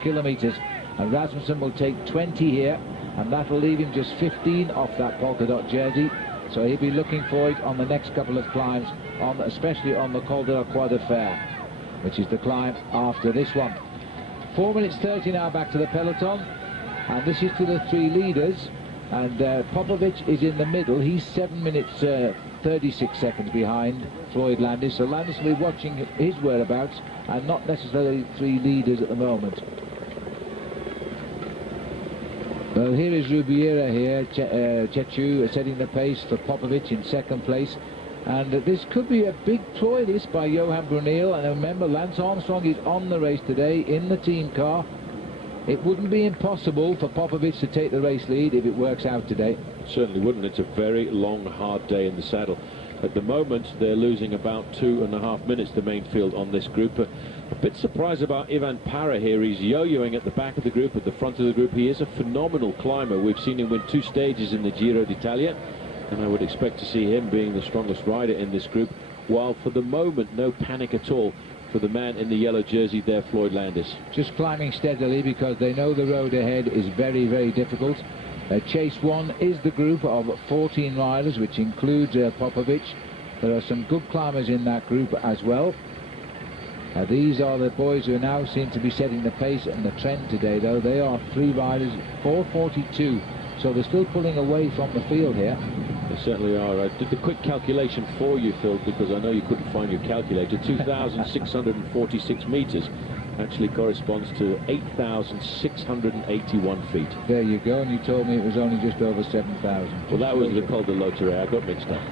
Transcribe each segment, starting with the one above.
kilometres, and Rasmussen will take 20 here, and that'll leave him just 15 off that polka dot jersey. So he'll be looking for it on the next couple of climbs, especially on the Col de la Croix de Fer, which is the climb after this one. 4 minutes 30 now back to the peloton, and this is to the three leaders, and Popovic is in the middle. He's 7 minutes 36 seconds behind Floyd Landis, so Landis will be watching his whereabouts and not necessarily three leaders at the moment. Well, here is Rubiera here, Chechu setting the pace for Popovic in second place. And this could be a big ploy, this, by Johan Brunel. And remember, Lance Armstrong is on the race today in the team car. It wouldn't be impossible for Popovic to take the race lead if it works out today. Certainly wouldn't. It's a very long, hard day in the saddle. At the moment, they're losing about 2.5 minutes, the main field, on this group. A bit surprised about Ivan Para here. He's yo-yoing at the back of the group, at the front of the group. He is a phenomenal climber. We've seen him win 2 stages in the Giro d'Italia, and I would expect to see him being the strongest rider in this group, while for the moment, no panic at all for the man in the yellow jersey there, Floyd Landis. Just climbing steadily because they know the road ahead is very, very difficult. Chase 1 is the group of 14 riders, which includes Popovic. There are some good climbers in that group as well. These are the boys who now seem to be setting the pace and the trend today, though. They are 3 riders, 4:42, so they're still pulling away from the field here. They certainly are. I did the quick calculation for you, Phil, because I know you couldn't find your calculator. 2,646 metres actually corresponds to 8,681 feet. There you go, and you told me it was only just over 7,000. Well, that was the Col de Lotere. I got mixed up.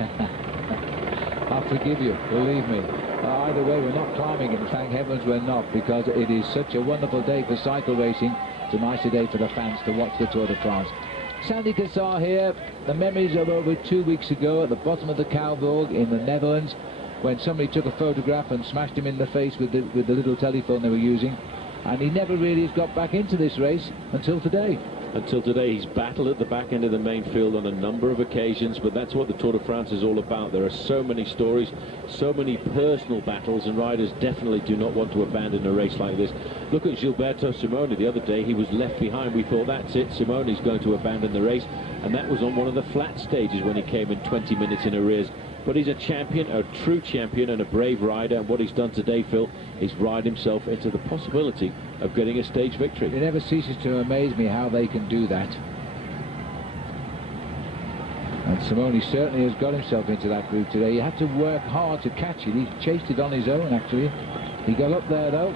I'll forgive you, believe me. Either way, we're not climbing, and thank heavens we're not, because it is such a wonderful day for cycle racing. It's a nicer day for the fans to watch the Tour de France. Sandy Cassar here. The memories of over 2 weeks ago at the bottom of the Kouwburg in the Netherlands, when somebody took a photograph and smashed him in the face with the little telephone they were using, and he never really has got back into this race until today. Until today, he's battled at the back end of the main field on a number of occasions, but that's what the Tour de France is all about. There are so many stories, so many personal battles, and riders definitely do not want to abandon a race like this. Look at Gilberto Simoni the other day. He was left behind. We thought, that's it, Simoni's going to abandon the race, and that was on one of the flat stages when he came in 20 minutes in arrears. But he's a champion, a true champion, and a brave rider, and what he's done today, Phil, is ride himself into the possibility of getting a stage victory. It never ceases to amaze me how they can do that. And Simoni certainly has got himself into that group today. He had to work hard to catch it. He chased it on his own, actually. He got up there, though,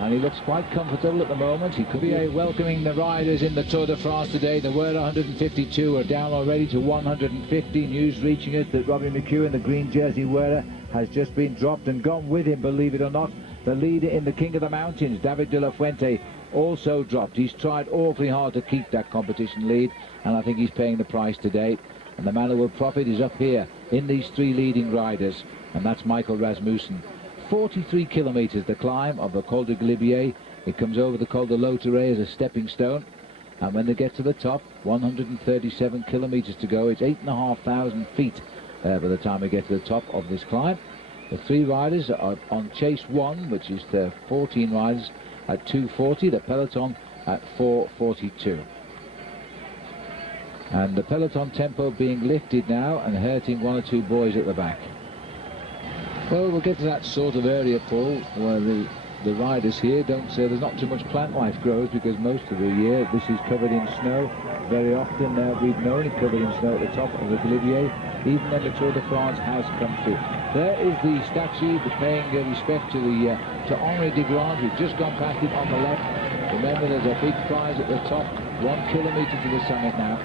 and he looks quite comfortable at the moment. He could be welcoming the riders in the Tour de France today. There were 152 are down already to 150. News reaching us that Robbie McEwen, the green jersey wearer, has just been dropped, and gone with him, believe it or not, the leader in the King of the Mountains, David de la Fuente, also dropped. He's tried awfully hard to keep that competition lead, and I think he's paying the price today. And the man who will profit is up here in these 3 leading riders, and that's Michael Rasmussen. 43 kilometres the climb of the Col de Glibier. It comes over the Col de Lotere as a stepping stone, and when they get to the top, 137 kilometres to go. It's 8,500 feet by the time we get to the top of this climb. The 3 riders are on Chase 1, which is the 14 riders, at 2:40, the peloton at 4:42. And the peloton tempo being lifted now and hurting 1 or 2 boys at the back. Well, we'll get to that sort of area, Paul, where the riders here don't say there's not too much plant life grows, because most of the year this is covered in snow. Very often we've known it covered in snow at the top of the Glibier, even when the Tour de France has come through. There is the statue paying respect to Henri de Grange. We've just gone past it on the left. Remember, there's a big prize at the top, 1 kilometre to the summit now.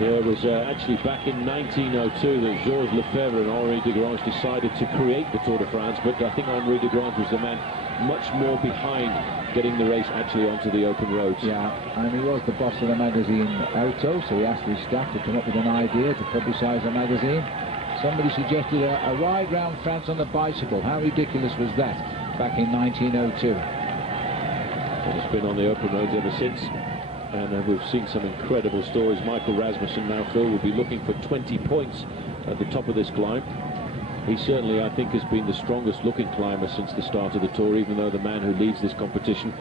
Yeah, it was actually back in 1902 that Georges Lefebvre and Henri de Grange decided to create the Tour de France, but I think Henri de Grange was the man much more behind getting the race actually onto the open roads. Yeah, and he was the boss of the magazine Auto, so he asked his staff to come up with an idea to publicise the magazine. Somebody suggested a ride round France on a bicycle. How ridiculous was that back in 1902? Well, it's been on the open roads ever since. And we've seen some incredible stories. Michael Rasmussen now, Phil, will be looking for 20 points at the top of this climb. He certainly, I think, has been the strongest looking climber since the start of the Tour, even though the man who leads this competition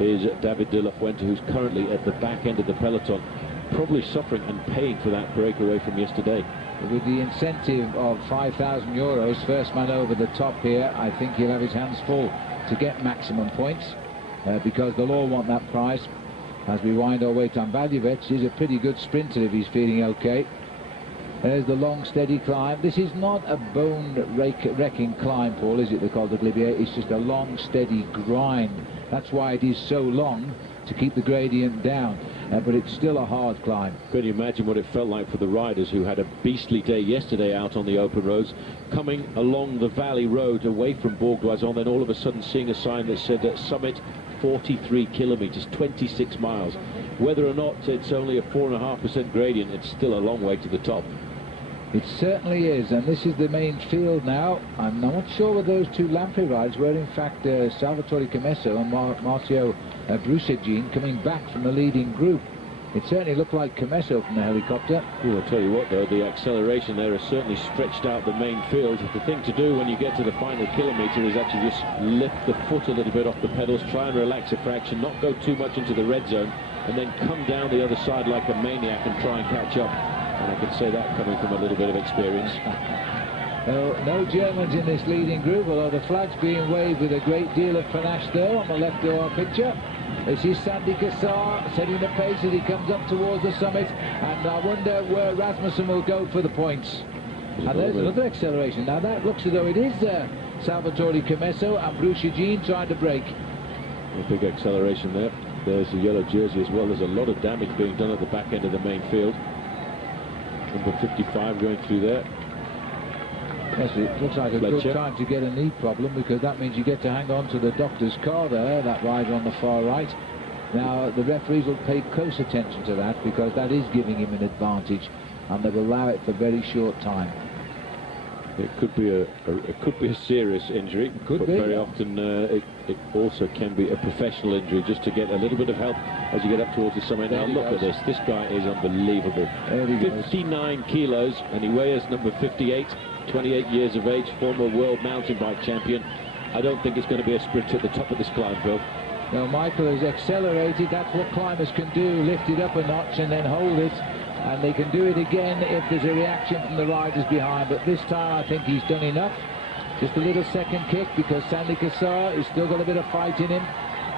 is David de la Fuente, who's currently at the back end of the peloton, probably suffering and paying for that breakaway from yesterday. With the incentive of €5,000, first man over the top here, I think he'll have his hands full to get maximum points, because they'll all want that prize. As we wind our way to Valjevec, he's a pretty good sprinter if he's feeling okay. There's the long, steady climb. This is not a bone-wrecking climb, Paul, is it, the Col de Glibier? It's just a long, steady grind. That's why it is so long, to keep the gradient down. But it's still a hard climb. Can you imagine what it felt like for the riders who had a beastly day yesterday out on the open roads, coming along the valley road away from Bourg-d'Oisans, then all of a sudden seeing a sign that said summit 43 kilometers, 26 miles. Whether or not it's only a 4.5% gradient, it's still a long way to the top. It certainly is, and this is the main field now. I'm not sure whether those two Lamprey riders were in fact Salvatore Camesso and Marcio Brusegin coming back from the leading group. It certainly looked like Camesso from the helicopter. Well, I'll tell you what though, the acceleration there has certainly stretched out the main field. The thing to do when you get to the final kilometre is actually just lift the foot a little bit off the pedals, try and relax a fraction, not go too much into the red zone, and then come down the other side like a maniac and try and catch up. And I can say that coming from a little bit of experience. No Germans in this leading group, although the flag's being waved with a great deal of panache though on the left of our picture. This is Sandy Cassar setting the pace as he comes up towards the summit, and I wonder where Rasmussen will go for the points. And there's another acceleration. Now that looks as though it is Salvatore Camesso and Brusegin trying to break. A big acceleration there. There's the yellow jersey as well. There's a lot of damage being done at the back end of the main field. Number 55 going through there. Yes, it looks like a good time to get a knee problem, because that means you get to hang on to the doctor's car there, that rider on the far right. Now the referees will pay close attention to that, because that is giving him an advantage, and they will allow it for a very short time. It could be a serious injury, but very often it also can be a professional injury, just to get a little bit of help as you get up towards the summit. Now look at this. This guy is unbelievable. 59 kilos, and he weighs number 58, 28 years of age, former world mountain bike champion. I don't think it's going to be a sprint at the top of this climb, Phil. Now Michael has accelerated. That's what climbers can do, lift it up a notch and then hold it. And they can do it again if there's a reaction from the riders behind. But this time I think he's done enough. Just a little second kick, because Sandy Cassar has still got a bit of fight in him.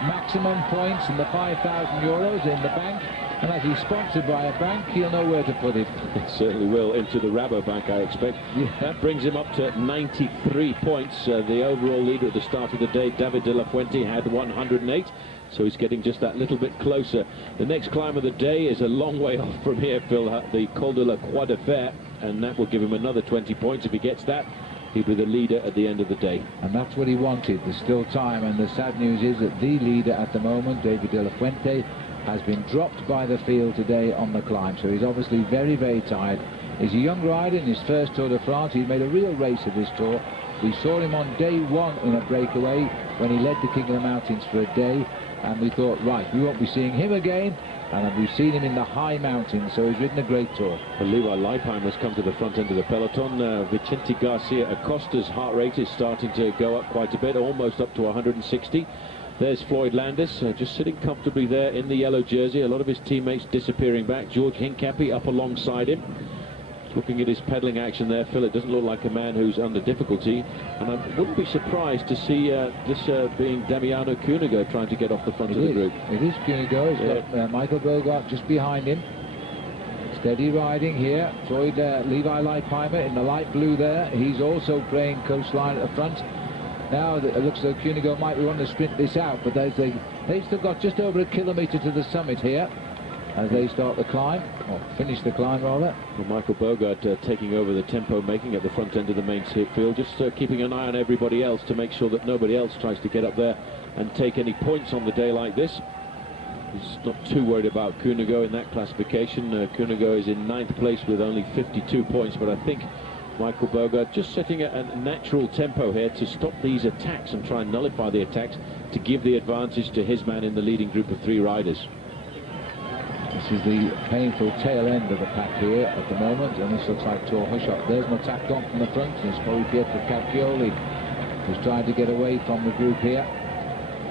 Maximum points and the €5,000 in the bank. And as he's sponsored by a bank, he'll know where to put it. It certainly will, into the Rabobank, I expect. Yeah. That brings him up to 93 points. The overall leader at the start of the day, David de la Fuente, had 108. So he's getting just that little bit closer. The next climb of the day is a long way off from here, Phil, the Col de la Croix de Fer, and that will give him another 20 points. If he gets that, he'll be the leader at the end of the day. And that's what he wanted. There's still time, and the sad news is that the leader at the moment, David de la Fuente, has been dropped by the field today on the climb, so he's obviously very, very tired. He's a young rider in his first Tour de France. He made a real race of this tour. We saw him on day one in a breakaway when he led the King of the Mountains for a day, and we thought, right, we won't be seeing him again, and we've seen him in the high mountains, so he's ridden a great tour. Well, Levi Leipheimer's come to the front end of the peloton. Vicente Garcia Acosta's heart rate is starting to go up quite a bit, almost up to 160. There's Floyd Landis, just sitting comfortably there in the yellow jersey. A lot of his teammates disappearing back. George Hincapie up alongside him. Looking at his pedalling action there, Phil, it doesn't look like a man who's under difficulty. And I wouldn't be surprised to see this being Damiano Cunego trying to get off the front of the group. It is Cunego. He's got Michael Bogart just behind him. Steady riding here. Floyd Levi Leipheimer in the light blue there. He's also playing coastline at the front. Now it looks like Cunego might be wanting to sprint this out, but they've still got just over a kilometre to the summit here as they start the climb, or finish the climb rather. Well, Michael Bogart taking over the tempo making at the front end of the main field, just keeping an eye on everybody else to make sure that nobody else tries to get up there and take any points on the day like this. He's not too worried about Cunego in that classification. Cunego is in 9th place with only 52 points, but I think Michael Bogart just setting a natural tempo here to stop these attacks and try and nullify the attacks to give the advantage to his man in the leading group of 3 riders. This is the painful tail end of the pack here at the moment, and this looks like Tor Hushop. There's Motakon from the front, and it's probably Pietro Cacchioli who's trying to get away from the group here.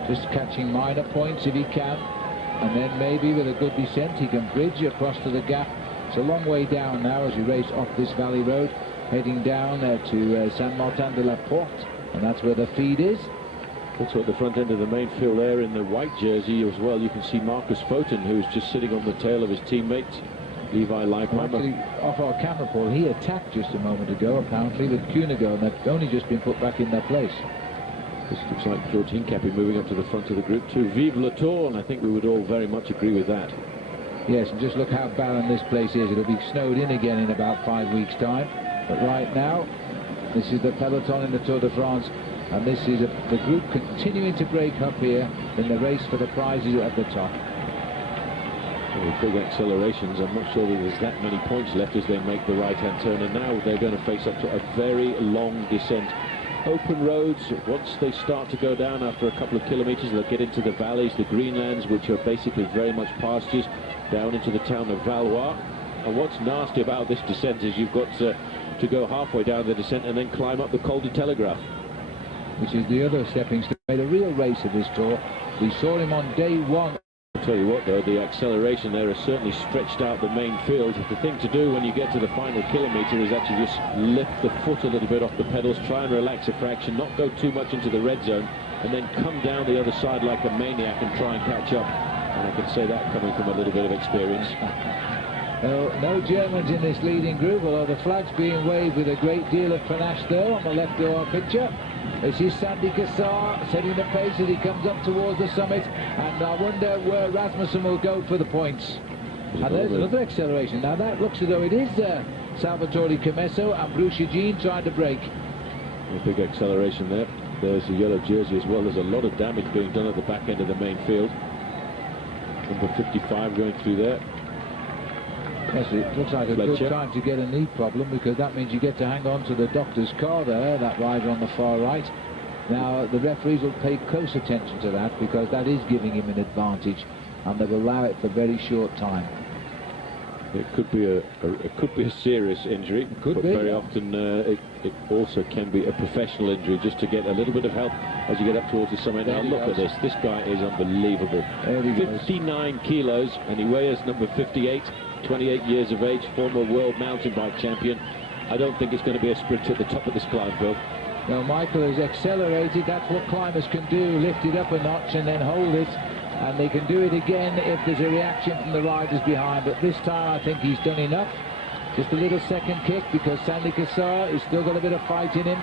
just catching minor points if he can, and then maybe with a good descent he can bridge across to the gap. It's a long way down now as we race off this valley road, heading down to Saint Martin de la Porte, and that's where the feed is. Also at the front end of the main field there in the white jersey as well, you can see Marcus Foten, who's just sitting on the tail of his teammate Levi Leipheimer. Actually, off our camera, Paul, he attacked just a moment ago apparently with Cunego, and they've only just been put back in their place. This looks like George Hincapie moving up to the front of the group too. Vive le Tour, and I think we would all very much agree with that. Yes, and just look how barren this place is. It'll be snowed in again in about 5 weeks' time. But right now, this is the peloton in the Tour de France, and this is the group continuing to break up here in the race for the prizes at the top. With big accelerations, I'm not sure that there's that many points left as they make the right-hand turn, and now they're going to face up to a very long descent. Open roads, once they start to go down after a couple of kilometers, they'll get into the valleys, the greenlands, which are basically very much pastures, down into the town of Valois. And what's nasty about this descent is you've got to go halfway down the descent and then climb up the Col du Telegraph, which is the other stepping stone. Made a real race of this tour. We saw him on day one. I'll tell you what though, the acceleration there has certainly stretched out the main field. The thing to do when you get to the final kilometre is actually just lift the foot a little bit off the pedals, try and relax a fraction, not go too much into the red zone, and then come down the other side like a maniac and try and catch up. And I can say that coming from a little bit of experience. No Germans in this leading group, although the flag's being waved with a great deal of panache there on the left of our picture. This is Sandy Cassar setting the pace as he comes up towards the summit, and I wonder where Rasmussen will go for the points. And there's another acceleration. Now that looks as though it is Salvatore Camesso and Bruchigine trying to break. A big acceleration there. There's the yellow jersey as well. There's a lot of damage being done at the back end of the main field. Number 55 going through there. Yes, it looks like a good time to get a knee problem, because that means you get to hang on to the doctor's car there, that rider on the far right. Now the referees will pay close attention to that, because that is giving him an advantage, and they will allow it for a very short time. It could be a serious injury, but very often it also can be a professional injury, just to get a little bit of help as you get up towards the summit. Now look at this. This guy is unbelievable. 59 kilos, and he weighs number 58. 28 years of age, former world mountain bike champion. I don't think it's going to be a sprint at the top of this climb, Phil. No, Michael has accelerated. That's what climbers can do, lift it up a notch and then hold it, and they can do it again if there's a reaction from the riders behind. But this time I think he's done enough. Just a little second kick, because Sandy Cassar has still got a bit of fight in him.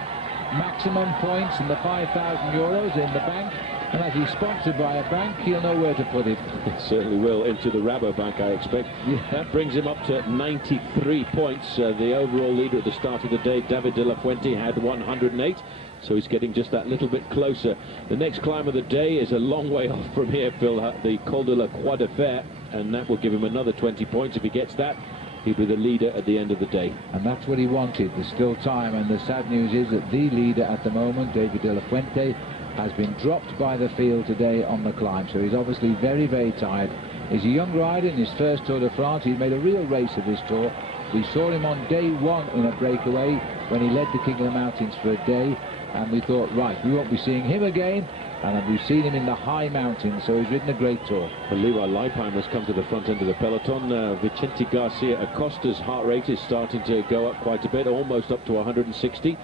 Maximum points and the €5,000 in the bank, and as he's sponsored by a bank, he'll know where to put it. It certainly will, into the Rabobank, I expect. Yeah. That brings him up to 93 points. The overall leader at the start of the day, David de la Fuente, had 108, so he's getting just that little bit closer. The next climb of the day is a long way off from here, Phil, the Col de la Croix de Fer, and that will give him another 20 points. If he gets that, he'll be the leader at the end of the day. And that's what he wanted. There's still time, and the sad news is that the leader at the moment, David de la Fuente, has been dropped by the field today on the climb, so he's obviously very, very tired. He's a young rider in his first Tour de France. He's made a real race of this tour. We saw him on day one in a breakaway when he led the King of the Mountains for a day, and we thought, right, we won't be seeing him again, and we've seen him in the high mountains, so he's ridden a great tour. But Levi Leipheimer has come to the front end of the peloton. Vicente Garcia Acosta's heart rate is starting to go up quite a bit, almost up to 160.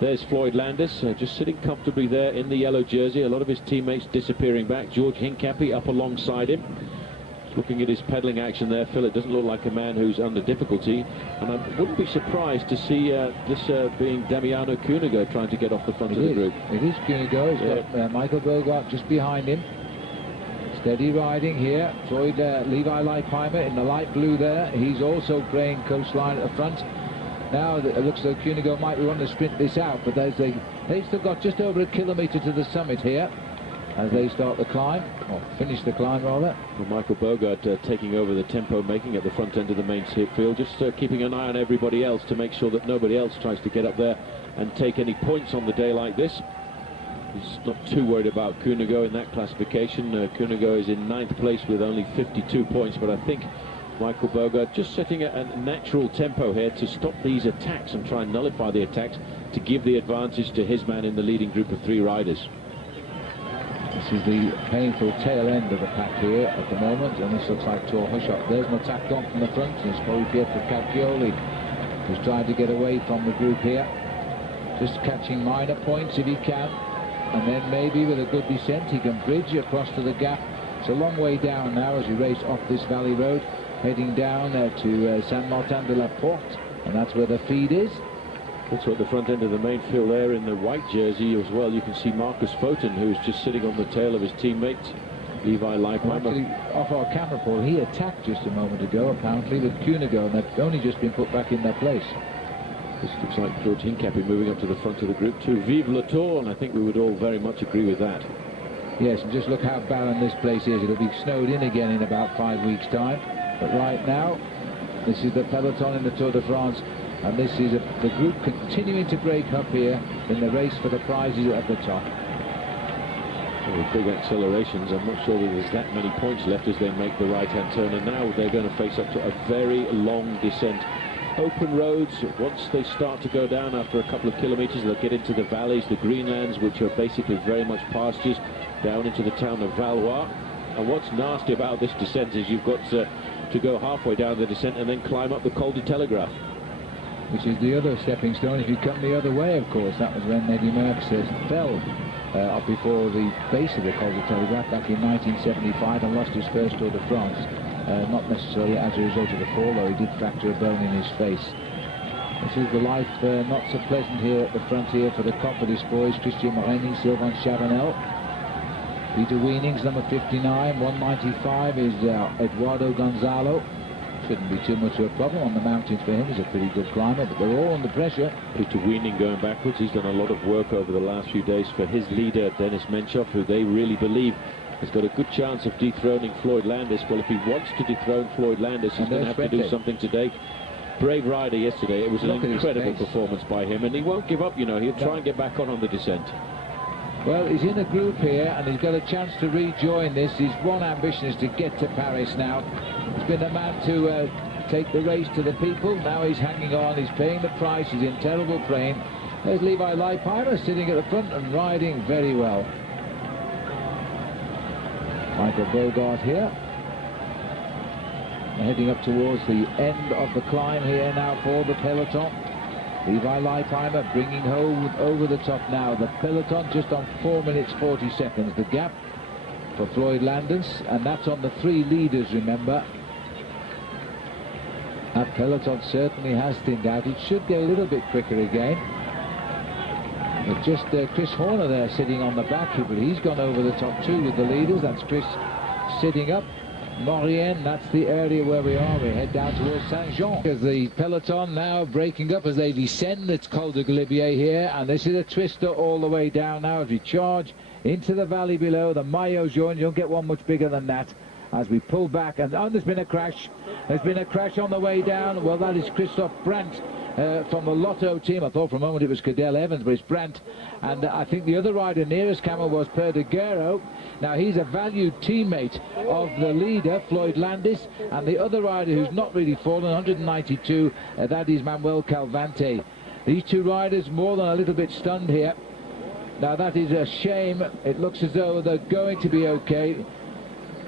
There's Floyd Landis, just sitting comfortably there in the yellow jersey. A lot of his teammates disappearing back. George Hincapie up alongside him. Looking at his pedaling action there, Phil, it doesn't look like a man who's under difficulty. And I wouldn't be surprised to see this being Damiano Cunego trying to get off the front of the group. It is Cunego. He's got Michael Bogart just behind him. Steady riding here. Floyd Levi Leipheimer in the light blue there. He's also playing coastline at the front. Now it looks like Cunego might want to sprint this out, but they've still got just over a kilometre to the summit here as they start the climb, or finish the climb rather. Well, Michael Bogart taking over the tempo making at the front end of the main field, just keeping an eye on everybody else to make sure that nobody else tries to get up there and take any points on the day like this. He's not too worried about Cunego in that classification. Cunego is in 9th place with only 52 points, but I think Michael Bogart just setting a natural tempo here to stop these attacks and try and nullify the attacks to give the advantage to his man in the leading group of 3 riders. This is the painful tail end of the pack here at the moment, and this looks like Tor Hushop. There's an attack on from the front, and it's probably Pietro Cacchioli who's trying to get away from the group here. Just catching minor points if he can, and then maybe with a good descent he can bridge across to the gap. It's a long way down now as we race off this valley road, heading down to Saint-Martin de la Porte, and that's where the feed is. Also at the front end of the main field there in the white jersey as well, you can see Marcus Foten, who's just sitting on the tail of his teammate Levi Leipheimer. Off our camera, Paul, he attacked just a moment ago apparently with Cunego, and they've only just been put back in their place. This looks like George Hincapie moving up to the front of the group too. Vive le Tour, and I think we would all very much agree with that. Yes, and just look how barren this place is. It'll be snowed in again in about 5 weeks' time. But right now, this is the peloton in the Tour de France, and this is the group continuing to break up here in the race for the prizes at the top. Well, with big accelerations, I'm not sure that there's that many points left as they make the right-hand turn, and now they're going to face up to a very long descent. Open roads, once they start to go down after a couple of kilometers, they'll get into the valleys, the greenlands, which are basically very much pastures, down into the town of Valois. And what's nasty about this descent is you've got to go halfway down the descent and then climb up the Col du Telegraph, which is the other stepping stone if you come the other way, of course. That was when Eddy Merckx fell up before the base of the Col du Telegraph back in 1975 and lost his first Tour de France. Not necessarily as a result of the fall, though he did fracture a bone in his face. This is the life not so pleasant here at the frontier for the Cofidis boys. Christian Moreni, Sylvain Chavanel, Peter Wienings, number 59. 195 is Eduardo Gonzalo. Shouldn't be too much of a problem on the mountains for him. He's a pretty good climber, but they're all under pressure. Peter Wiening going backwards. He's done a lot of work over the last few days for his leader, Dennis Menchov, who they really believe has got a good chance of dethroning Floyd Landis. Well, if he wants to dethrone Floyd Landis, he's going to have to do something today. Brave rider yesterday. It was an incredible performance by him, and he won't give up, you know. He'll try and get back on the descent. Well, he's in a group here, and he's got a chance to rejoin this. His one ambition is to get to Paris now. He's been the man to take the race to the people. Now he's hanging on. He's paying the price. He's in terrible pain. There's Levi Leipheimer sitting at the front and riding very well. Michael Bogart here, heading up towards the end of the climb here now for the peloton. Levi Leipheimer bringing home over the top now. The peloton just on 4 minutes 40 seconds. The gap for Floyd Landis, and that's on the three leaders, remember. That peloton certainly has thinned out. It should get a little bit quicker again. But just Chris Horner there sitting on the back, but he's gone over the top too with the leaders. That's Chris sitting up. Maurienne, that's the area where we are. We head down towards Saint-Jean. The peloton now breaking up as they descend. It's Col de Galibier here, and this is a twister all the way down now as we charge into the valley below. The Maillot Jaune, you don't get one much bigger than that. As we pull back, and there's been a crash. There's been a crash on the way down. Well, that is Christophe Brandt from the Lotto team. I thought for a moment it was Cadel Evans, but it's Brandt. And I think the other rider nearest Camel was Perdiguero. Now, he's a valued teammate of the leader, Floyd Landis. And the other rider who's not really fallen, 192, that is Manuel Calvante. These two riders more than a little bit stunned here. Now, that is a shame. It looks as though they're going to be okay.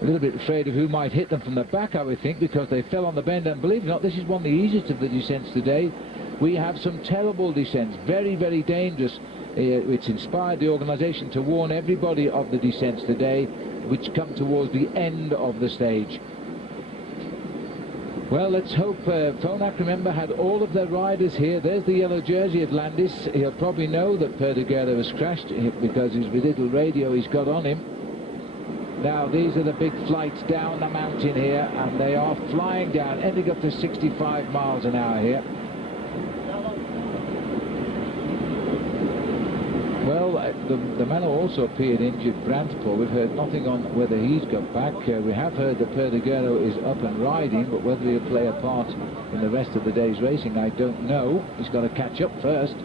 A little bit afraid of who might hit them from the back, I would think, because they fell on the bend. And believe it or not, this is one of the easiest of the descents today. We have some terrible descents, very, very dangerous. It's inspired the organisation to warn everybody of the descents today, which come towards the end of the stage. Well, let's hope. Phonak, remember, had all of their riders here. There's the yellow jersey of Landis. He'll probably know that Perdiguero has crashed because his little radio he's got on him. Now, these are the big flights down the mountain here, and they are flying down, ending up to 65 miles an hour here. Well, the man who also appeared injured, Brandtpool, we've heard nothing on whether he's got back. We have heard that Perdiguero is up and riding, but whether he'll play a part in the rest of the day's racing, I don't know. He's got to catch up first.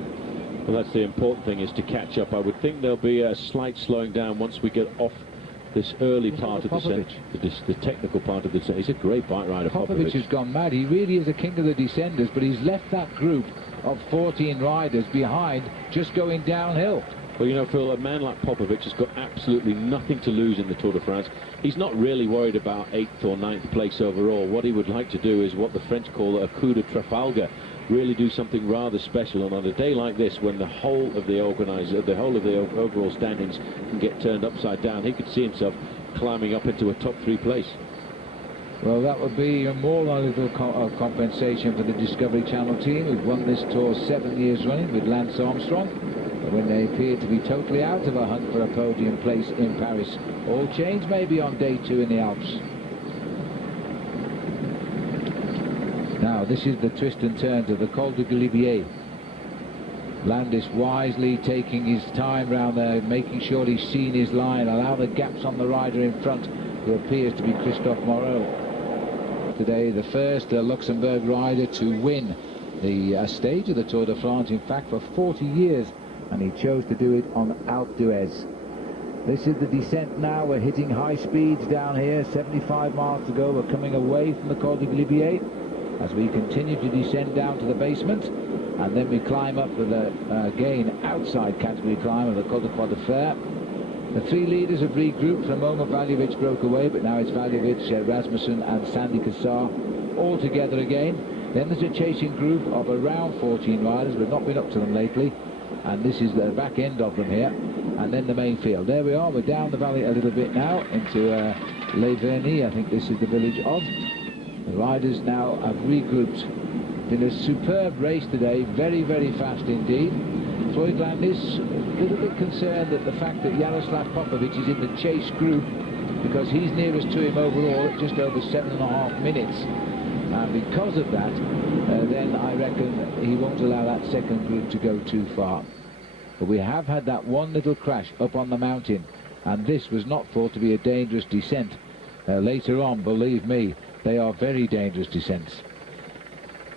Well, that's the important thing, is to catch up. I would think there'll be a slight slowing down once we get off this early part of the technical part of the descent. He's a great bike rider. Popovic has gone mad. He really is a king of the descenders, but he's left that group of 14 riders behind, just going downhill. Well, you know, Phil, a man like Popovic has got absolutely nothing to lose in the Tour de France. He's not really worried about 8th or 9th place overall. What he would like to do is what the French call a coup de Trafalgar, really do something rather special. And on a day like this, when the whole of the overall standings can get turned upside down, he could see himself climbing up into a top 3 place. Well, that would be more than a little compensation for the Discovery Channel team, who've won this tour 7 years running with Lance Armstrong, when they appeared to be totally out of a hunt for a podium place in Paris. All change maybe on day 2 in the Alps. Now, this is the twist and turns of the Col de Galibier. Landis wisely taking his time round there, making sure he's seen his line, allow the gaps on the rider in front, who appears to be Christophe Moreau. Today, the first Luxembourg rider to win the stage of the Tour de France, in fact, for 40 years, and he chose to do it on Alpe d'Huez. This is the descent now. We're hitting high speeds down here. 75 miles to go. We're coming away from the Col de Galibier as we continue to descend down to the basement, and then we climb up with a again outside category climb of the Col de Croix de Fer. The 3 leaders have regrouped. For a moment Valjevic broke away, but now it's Valjevic, Rasmussen and Sandy Cassar all together again. Then there's a chasing group of around 14 riders. We've not been up to them lately, and this is the back end of them here, and then the main field. There we are. We're down the valley a little bit now into Les Vernis. I think this is the village of. The riders now have regrouped. Been a superb race today, very, very fast indeed. Floyd Landis a little bit concerned at the fact that Jaroslav Popovic is in the chase group, because he's nearest to him overall at just over 7.5 minutes. And because of that, then I reckon he won't allow that second group to go too far. But we have had that one little crash up on the mountain, and this was not thought to be a dangerous descent. Later on, believe me, they are very dangerous descents.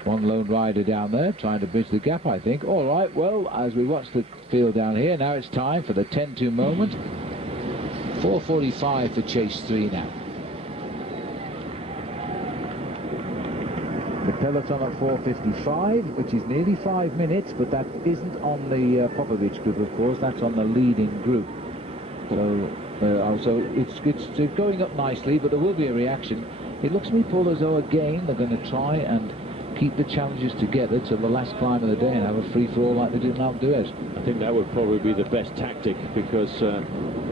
One lone rider down there trying to bridge the gap, I think. All right, well, as we watch the field down here, now it's time for the 10-2 moment. 4:45 for chase 3 now. The peloton at 4:55, which is nearly 5 minutes, but that isn't on the Popovic group, of course. That's on the leading group. So it's going up nicely, but there will be a reaction. It looks to me, Paul, as though again they're going to try and keep the challenges together till the last climb of the day and have a free-for-all like they did in Alpe d'Huez. I think that would probably be the best tactic, because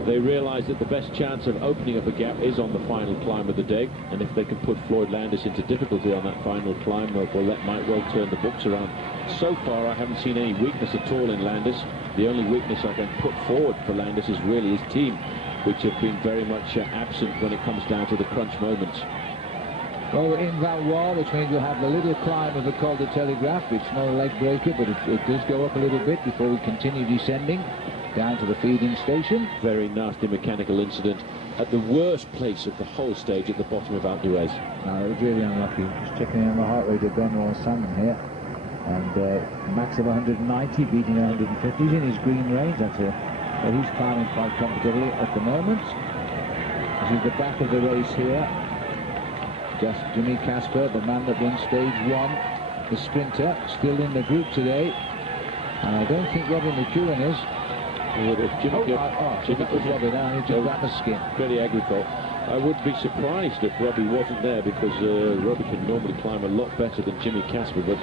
they realise that the best chance of opening up a gap is on the final climb of the day, and if they can put Floyd Landis into difficulty on that final climb, well, that might well turn the books around. So far, I haven't seen any weakness at all in Landis. The only weakness I can put forward for Landis is really his team, which have been very much absent when it comes down to the crunch moments. Well, we're in Valois, which means we'll have the little climb of the Col de Telegraph. It's not a leg breaker, but it does go up a little bit before we continue descending down to the feeding station. Very nasty mechanical incident at the worst place of the whole stage at the bottom of Alpe d'Huez. No, it was really unlucky. Just checking on the heart rate of Benoit Salmon here. And max of 190, beating 150. He's in his green range. Well, he's climbing quite comfortably at the moment. This is the back of the race here. Just Jimmy Casper, the man that won stage 1, the sprinter, still in the group today. And I don't think Robbie McEwen is. Jimmy was Robbie now, he just wrapped the skin. Very agricole. I would be surprised if Robbie wasn't there, because Robbie can normally climb a lot better than Jimmy Casper, but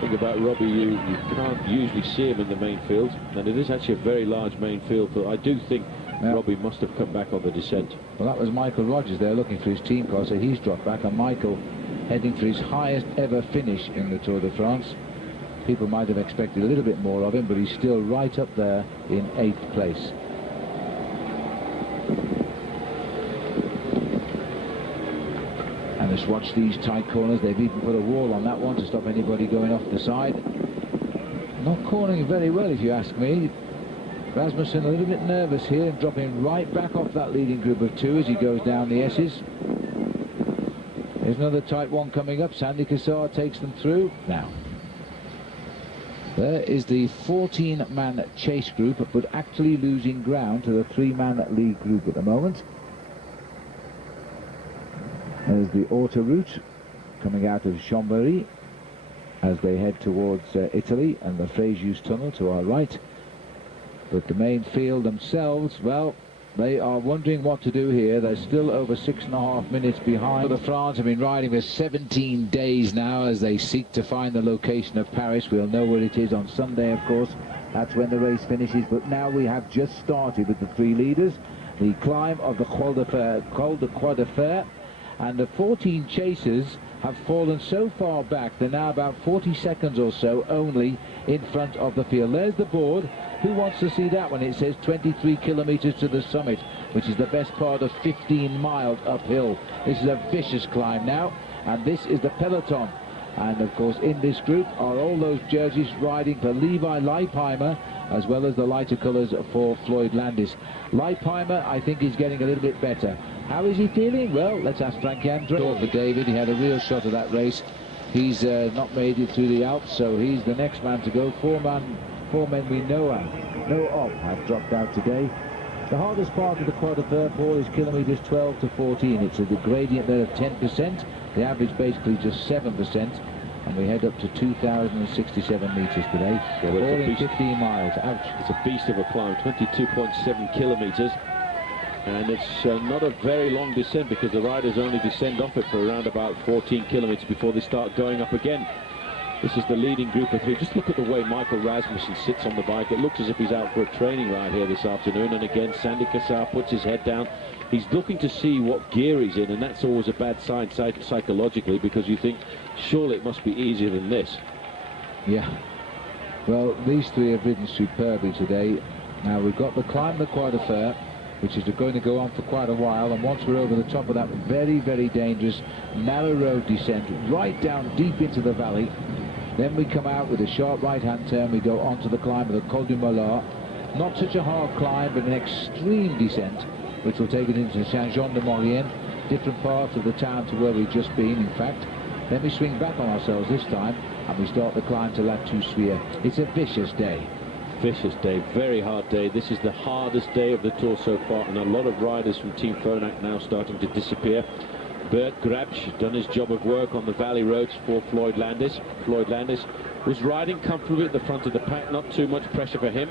think about Robbie, you can't usually see him in the main field, and it is actually a very large main field. But I do think Robbie must have come back on the descent. Well, that was Michael Rogers there looking for his team car, so he's dropped back, and Michael heading for his highest ever finish in the Tour de France. People might have expected a little bit more of him, but he's still right up there in 8th place. And just watch these tight corners. They've even put a wall on that one to stop anybody going off the side. Not cornering very well, if you ask me. Rasmussen a little bit nervous here and dropping right back off that leading group of 2 as he goes down the S's. There's another tight one coming up. Sandy Cassar takes them through. Now, there is the 14-man chase group, but actually losing ground to the 3-man lead group at the moment. There's the autoroute coming out of Chambéry as they head towards Italy, and the Frejus tunnel to our right. But the main field themselves, well, they are wondering what to do here. They're still over 6.5 minutes behind. The France have been riding for 17 days now as they seek to find the location of Paris. We'll know where it is on Sunday, of course. That's when the race finishes. But now we have just started with the 3 leaders. The climb of the Col de Croix de Fer, and the 14 chasers have fallen so far back. They're now about 40 seconds or so only in front of the field. There's the board. Who wants to see that one? It says 23 kilometers to the summit, which is the best part of 15 miles uphill. This is a vicious climb now, and this is the peloton. And of course in this group are all those jerseys riding for Levi Leipheimer, as well as the lighter colours for Floyd Landis. Leipheimer, I think, is getting a little bit better. How is he feeling? Well, let's ask Frank Andre. For David, he had a real shot at that race. He's not made it through the Alps, so he's the next man to go. Four men we know of have dropped out today. The hardest part of the Croix de Fer, Paul, is kilometres 12 to 14. It's a gradient there of 10%. The average basically just 7%. And we head up to 2,067 metres today. Yeah, all in 15 miles. Ouch. It's a beast of a climb, 22.7 kilometres. And it's not a very long descent, because the riders only descend off it for around about 14 kilometres before they start going up again. This is the leading group of 3. Just look at the way Michael Rasmussen sits on the bike. It looks as if he's out for a training ride here this afternoon. And again, Sandy Cassar puts his head down. He's looking to see what gear he's in, and that's always a bad sign psychologically, because you think, surely it must be easier than this. Yeah. Well, these 3 have ridden superbly today. Now we've got the climb the Croix de Fer, which is going to go on for quite a while, and once we're over the top of that very, very dangerous narrow road descent right down deep into the valley, then we come out with a sharp right-hand turn. We go on to the climb of the Col du Molar. Not such a hard climb, but an extreme descent, which will take it into Saint-Jean-de-Maurienne, different parts of the town to where we've just been, in fact. Then we swing back on ourselves this time, and we start the climb to La Toussuire. It's a vicious day. Vicious day, very hard day. This is the hardest day of the Tour so far, and a lot of riders from Team Phonak now starting to disappear. Bert Grabsch done his job of work on the valley roads for Floyd Landis. Floyd Landis was riding comfortably at the front of the pack, not too much pressure for him.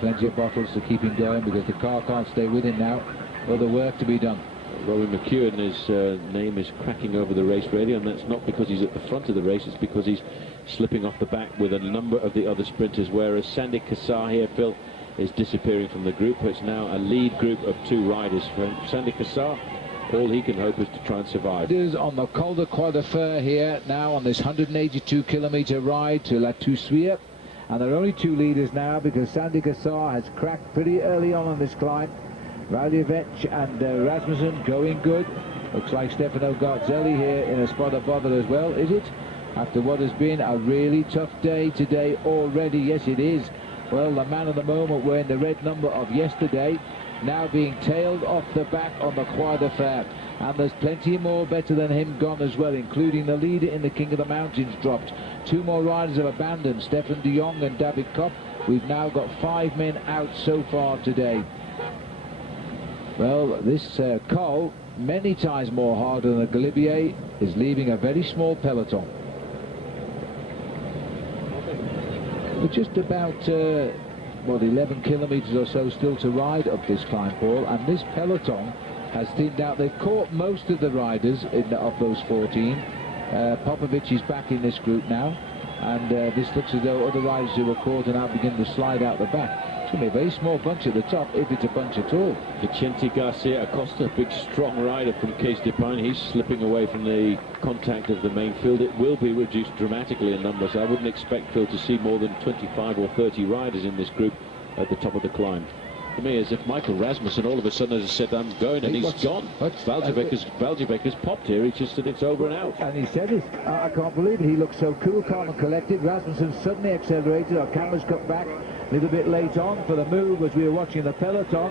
Plenty of bottles to keep him going, because the car can't stay with him now. Other work to be done. Rory McEwen, his name is cracking over the race radio, and that's not because he's at the front of the race, it's because he's slipping off the back with a number of the other sprinters, whereas Sandy Cassar here, Phil, is disappearing from the group. It's now a lead group of 2 riders. For Sandy Cassar, all he can hope is to try and survive. It is on the Col de Croix de Fer here now on this 182-kilometre ride to La Toussuire, and there are only 2 leaders now, because Sandy Cassar has cracked pretty early on this climb. Valjevec and Rasmussen going good. Looks like Stefano Garzelli here in a spot of bother as well, is it? After what has been a really tough day today already. Yes, it is. Well, the man of the moment wearing the red number of yesterday, now being tailed off the back on the Croix de Fer. And there's plenty more better than him gone as well, including the leader in the King of the Mountains dropped. 2 more riders have abandoned, Stefan de Jong and David Kopp. We've now got 5 men out so far today. Well, this Col, many times more harder than the Galibier, is leaving a very small peloton. We're just about, 11 kilometres or so still to ride up this climb, Paul, and this peloton has thinned out. They've caught most of the riders of those 14. Popovic is back in this group now, and this looks as though other riders who were caught are now beginning to slide out the back. It's going to be a very small bunch at the top, if it's a bunch at all. Vicente Garcia Acosta, big strong rider from Case d'Epargne, he's slipping away from the contact of the main field. It will be reduced dramatically in numbers. I wouldn't expect, Phil, to see more than 25 or 30 riders in this group at the top of the climb. To me, as if Michael Rasmussen all of a sudden has said, I'm going, and he's gone. Valjevec has popped here. He just said it's over and out. And he said it. I can't believe it. He looks so cool, calm and collected. Rasmussen suddenly accelerated. Our cameras cut back a little bit late on for the move as we were watching the peloton.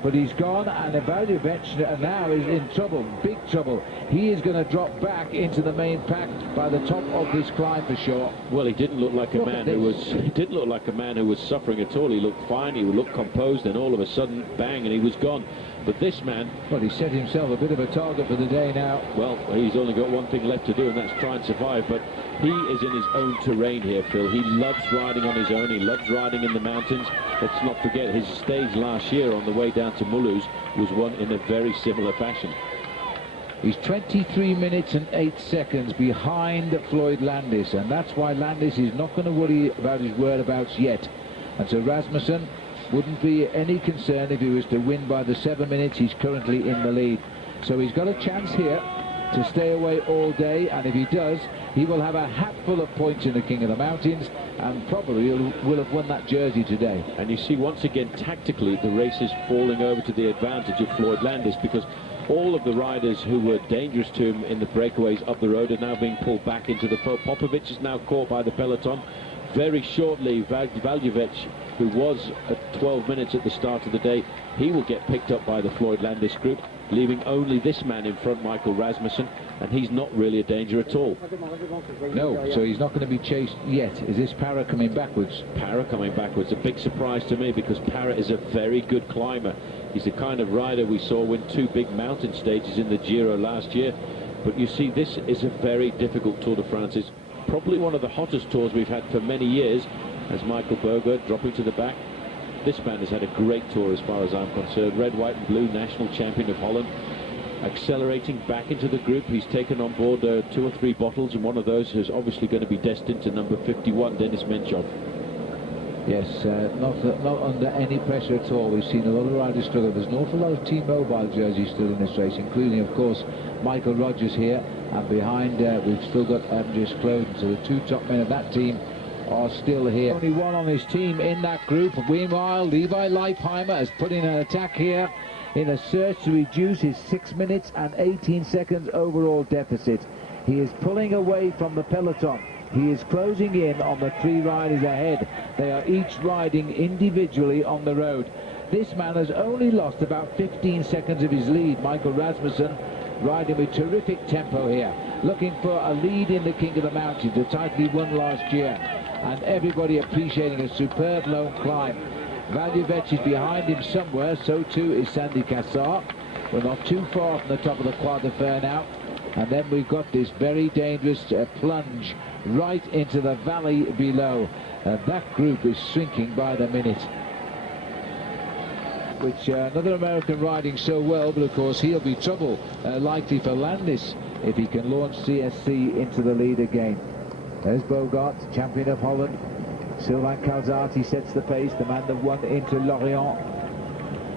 But he's gone, and Valjevec now is in trouble, big trouble. He is going to drop back into the main pack by the top of this climb for sure. Well, he didn't look like a man who was. He didn't look like a man who was suffering at all. He looked fine. He looked composed, and all of a sudden, bang, and he was gone. But this man, well, he set himself a bit of a target for the day now. well, he's only got one thing left to do, and that's try and survive. But he is in his own terrain here, Phil. He loves riding on his own. He loves riding in the mountains. Let's not forget his stage last year on the way down to Mulhouse was won in a very similar fashion. He's 23 minutes and 8 seconds behind Floyd Landis, and that's why Landis is not going to worry about his whereabouts yet. And so Rasmussen wouldn't be any concern if he was to win by the 7 minutes he's currently in the lead. So he's got a chance here to stay away all day, and if he does, he will have a hatful of points in the King of the Mountains, and probably will have won that jersey today. And you see, once again, tactically, the race is falling over to the advantage of Floyd Landis, because all of the riders who were dangerous to him in the breakaways up the road are now being pulled back into the fold. Popovic is now caught by the peloton. Very shortly, Valjevic, who was at 12 minutes at the start of the day, he will get picked up by the Floyd Landis group, leaving only this man in front, Michael Rasmussen, and he's not really a danger at all. No, so he's not going to be chased yet. Is this Parra coming backwards? Parra coming backwards, a big surprise to me, because Parra is a very good climber. He's the kind of rider we saw win 2 big mountain stages in the Giro last year. But you see, this is a very difficult Tour de France. It's probably one of the hottest tours we've had for many years, as Michael Bogert dropping to the back. This man has had a great tour as far as I'm concerned. Red, white and blue, national champion of Holland. Accelerating back into the group. He's taken on board 2 or 3 bottles, and one of those is obviously going to be destined to number 51, Denis Menchov. Yes, not under any pressure at all. We've seen a lot of riders struggle. There's an awful lot of T-Mobile jerseys still in this race, including, of course, Michael Rogers here. And behind, we've still got Andreas Kloden. So the 2 top men of that team are still here. Only one on his team in that group. Meanwhile, Levi Leipheimer has put in an attack here in a search to reduce his 6 minutes and 18 seconds overall deficit. He is pulling away from the peloton. He is closing in on the 3 riders ahead. They are each riding individually on the road. This man has only lost about 15 seconds of his lead. Michael Rasmussen riding with terrific tempo here, looking for a lead in the King of the Mountains, a title he won last year, and everybody appreciating a superb lone climb. Valjevic is behind him somewhere, so too is Sandy Cassar. We're not too far from the top of the Croix de Fer now, and then we've got this very dangerous plunge right into the valley below. That group is shrinking by the minute. Which another American riding so well, but of course he'll be trouble likely for Landis if he can launch CSC into the lead again. There's Bogart, champion of Holland. Sylvain Calzati sets the pace, the man that won into Lorient.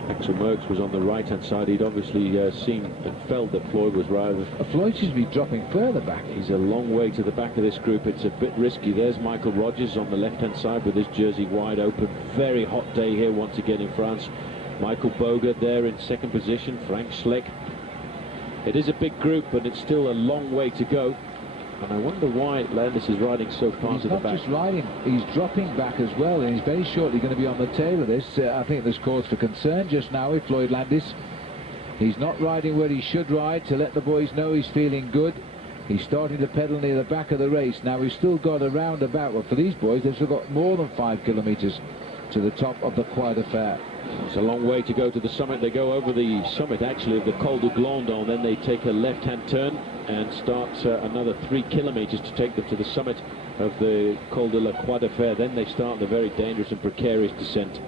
Axel Merckx was on the right-hand side. He'd obviously seen and felt that Floyd was rather... Floyd should be dropping further back. He's a long way to the back of this group. It's a bit risky. There's Michael Rogers on the left-hand side with his jersey wide open. Very hot day here once again in France. Michael Bogert there in second position. Frank Schleck. It is a big group, but it's still a long way to go. And I wonder why Landis is riding so far to the back. He's not just riding, he's dropping back as well, and he's very shortly going to be on the tail of this. I think there's cause for concern just now with Floyd Landis. He's not riding where he should ride to let the boys know he's feeling good. He's starting to pedal near the back of the race. Now we've still got a roundabout. Well, for these boys, they've still got more than 5 kilometres to the top of the Croix de Fer. It's a long way to go to the summit. They go over the summit, actually, of the Col du Glandon. Then they take a left-hand turn and start another 3 kilometres to take them to the summit of the Col de la Croix de Fer. Then they start the very dangerous and precarious descent.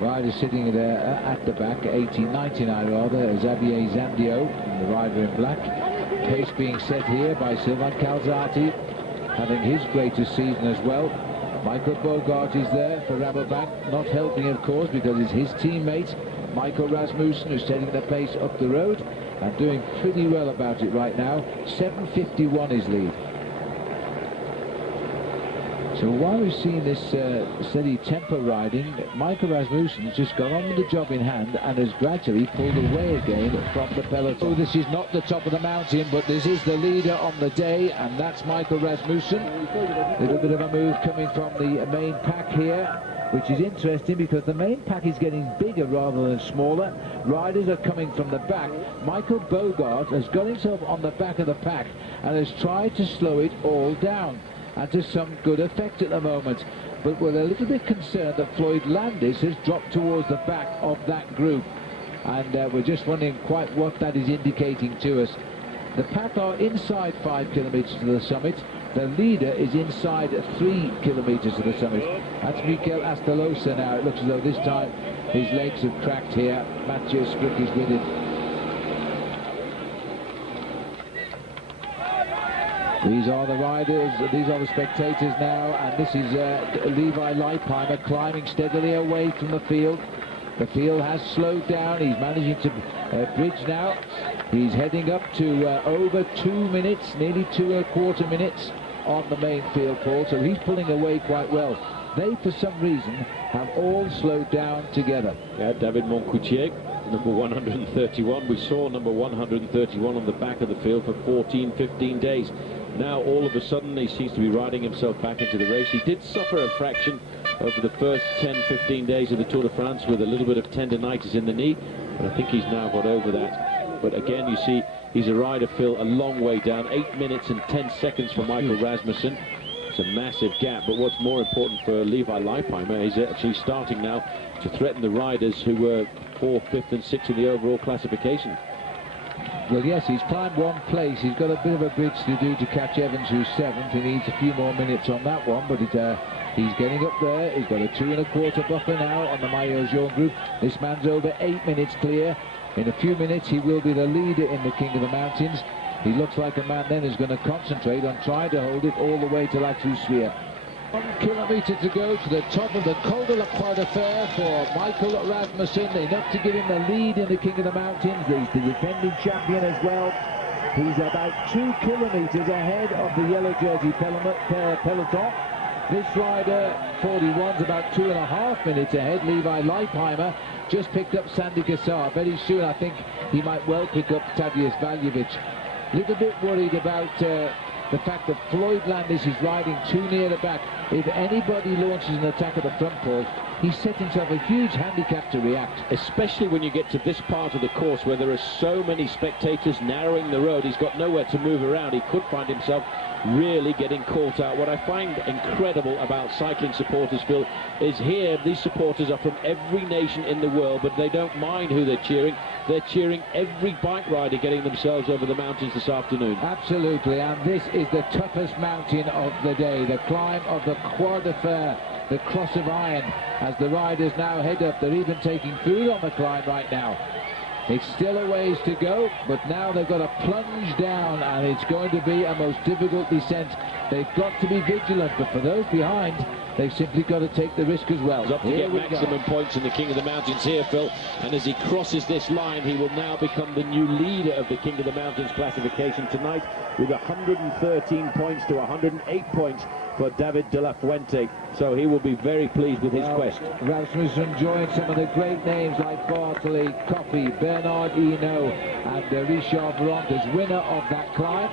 Rider sitting there at the back, 1899 rather, Xavier Zandio, the rider in black. Pace being set here by Sylvain Calzati, having his greatest season as well. Michael Bogart is there for Rabobank, not helping of course because it's his teammate Michael Rasmussen who's setting the pace up the road and doing pretty well about it right now. 7:51 his lead. So while we've seen this steady tempo riding, Michael Rasmussen has just gone on with the job in hand and has gradually pulled away again from the peloton. So this is not the top of the mountain, but this is the leader on the day, and that's Michael Rasmussen. A little bit of a move coming from the main pack here, which is interesting because the main pack is getting bigger rather than smaller. Riders are coming from the back. Michael Bogart has got himself on the back of the pack and has tried to slow it all down, and to some good effect at the moment. But we're a little bit concerned that Floyd Landis has dropped towards the back of that group. and we're just wondering quite what that is indicating to us. The pack are inside 5 kilometres to the summit. The leader is inside 3 kilometres to the summit. That's Mikel Astolosa now. It looks as though this time his legs have cracked here. Mathieu Sprick is with him. These are the riders, these are the spectators now, and this is Levi Leipheimer climbing steadily away from the field. The field has slowed down. He's managing to bridge now. He's heading up to over 2 minutes, nearly 2¼ minutes on the main field, Paul, so he's pulling away quite well. They, for some reason, have all slowed down together. Yeah, David Moncoutier, number 131. We saw number 131 on the back of the field for 14, 15 days. Now, all of a sudden, he seems to be riding himself back into the race. He did suffer a fraction over the first 10, 15 days of the Tour de France with a little bit of tendinitis in the knee, but I think he's now got over that. But again, you see, he's a rider, Phil, a long way down. 8 minutes and 10 seconds for Michael Rasmussen. It's a massive gap, but what's more important for Levi Leipheimer is actually starting now to threaten the riders who were 4th, 5th and 6th in the overall classification. Well, yes, he's climbed one place. He's got a bit of a bridge to do to catch Evans, who's 7th. He needs a few more minutes on that one, but he's getting up there. He's got a 2¼ buffer now on the Maillot Jaune group. This man's over 8 minutes clear. In a few minutes, he will be the leader in the King of the Mountains. He looks like a man then who's going to concentrate on trying to hold it all the way to La Toussuire. 1 kilometre to go to the top of the Col de la Croix de Fer for Michael Rasmussen, enough to give him the lead in the King of the Mountains. He's the defending champion as well. He's about 2 kilometres ahead of the yellow jersey peloton. This rider, 41's about 2½ minutes ahead. Levi Leipheimer just picked up Sandy Cassar. Very soon I think he might well pick up Tadeusz Valjevic. Little bit worried about the fact that Floyd Landis is riding too near the back. If anybody launches an attack at the front, Paul, he set himself a huge handicap to react. Especially when you get to this part of the course where there are so many spectators narrowing the road. He's got nowhere to move around. He could find himself really getting caught out. What I find incredible about cycling supporters, Phil, is here these supporters are from every nation in the world, but they don't mind who they're cheering. They're cheering every bike rider getting themselves over the mountains this afternoon. Absolutely, and this is the toughest mountain of the day, the climb of the Croix de Fer, the Cross of Iron, as the riders now head up. They're even taking food on the climb right now. It's still a ways to go, but now they've got to plunge down, and it's going to be a most difficult descent. They've got to be vigilant, but for those behind, they've simply got to take the risk as well. He's up to get maximum points in the King of the Mountains here, Phil, and as he crosses this line, he will now become the new leader of the King of the Mountains classification tonight, with 113 points to 108 points for David de la Fuente, so he will be very pleased with his quest. Rasmussen joined some of the great names like Bartoli, Coffey, Bernard Hinault and Richard Varontes, winner of that climb.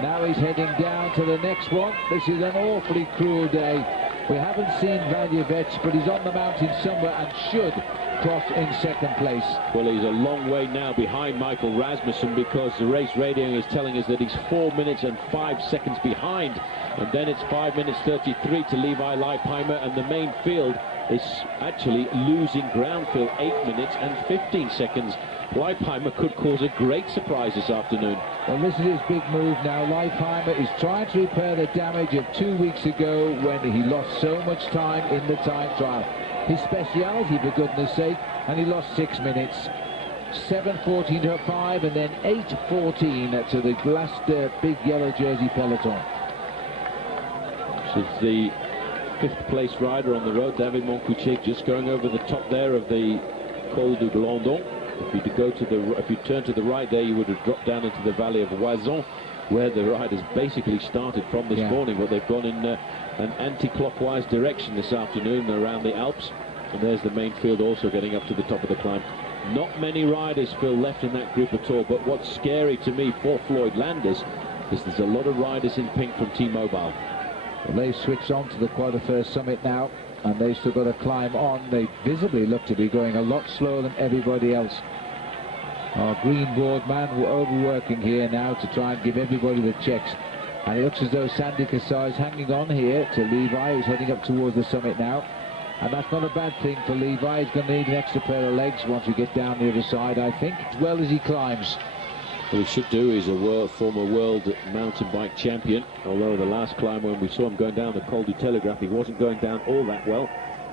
Now he's heading down to the next one. This is an awfully cruel day. We haven't seen Valjevic, but he's on the mountain somewhere and should cross in 2nd place. Well, he's a long way now behind Michael Rasmussen, because the race radio is telling us that he's 4 minutes and 5 seconds behind, and then it's 5 minutes 33 to Levi Leipheimer, and the main field is actually losing ground, Phil, 8 minutes and 15 seconds. Leipheimer could cause a great surprise this afternoon. Well, this is his big move now. Leipheimer is trying to repair the damage of 2 weeks ago when he lost so much time in the time trial. His speciality, for goodness sake, and he lost 6 minutes. 7:14 to 5 and then 8:14 to the last big yellow jersey peloton. This is the 5th place rider on the road, David Moncoutier, just going over the top there of the Col du Glandon. If you turn to the right there, you would have dropped down into the valley of Oison, where the riders basically started from this morning, but they've gone in an anti-clockwise direction this afternoon around the Alps. And there's the main field also getting up to the top of the climb. Not many riders, Phil, left in that group at all, but what's scary to me for Floyd Landis is there's a lot of riders in pink from T-Mobile. Well, they've switched on to the Croix de Fer summit now, and they've still got to climb on. They visibly look to be going a lot slower than everybody else. Our green board man, we're overworking here now to try and give everybody the checks. And it looks as though Sandy Cassar is hanging on here to Levi, who's heading up towards the summit now. And that's not a bad thing for Levi. He's going to need an extra pair of legs once we get down the other side, I think, as well as he climbs. What he should do is former world mountain bike champion, although the last climb when we saw him going down the Col du Telegraph, he wasn't going down all that well.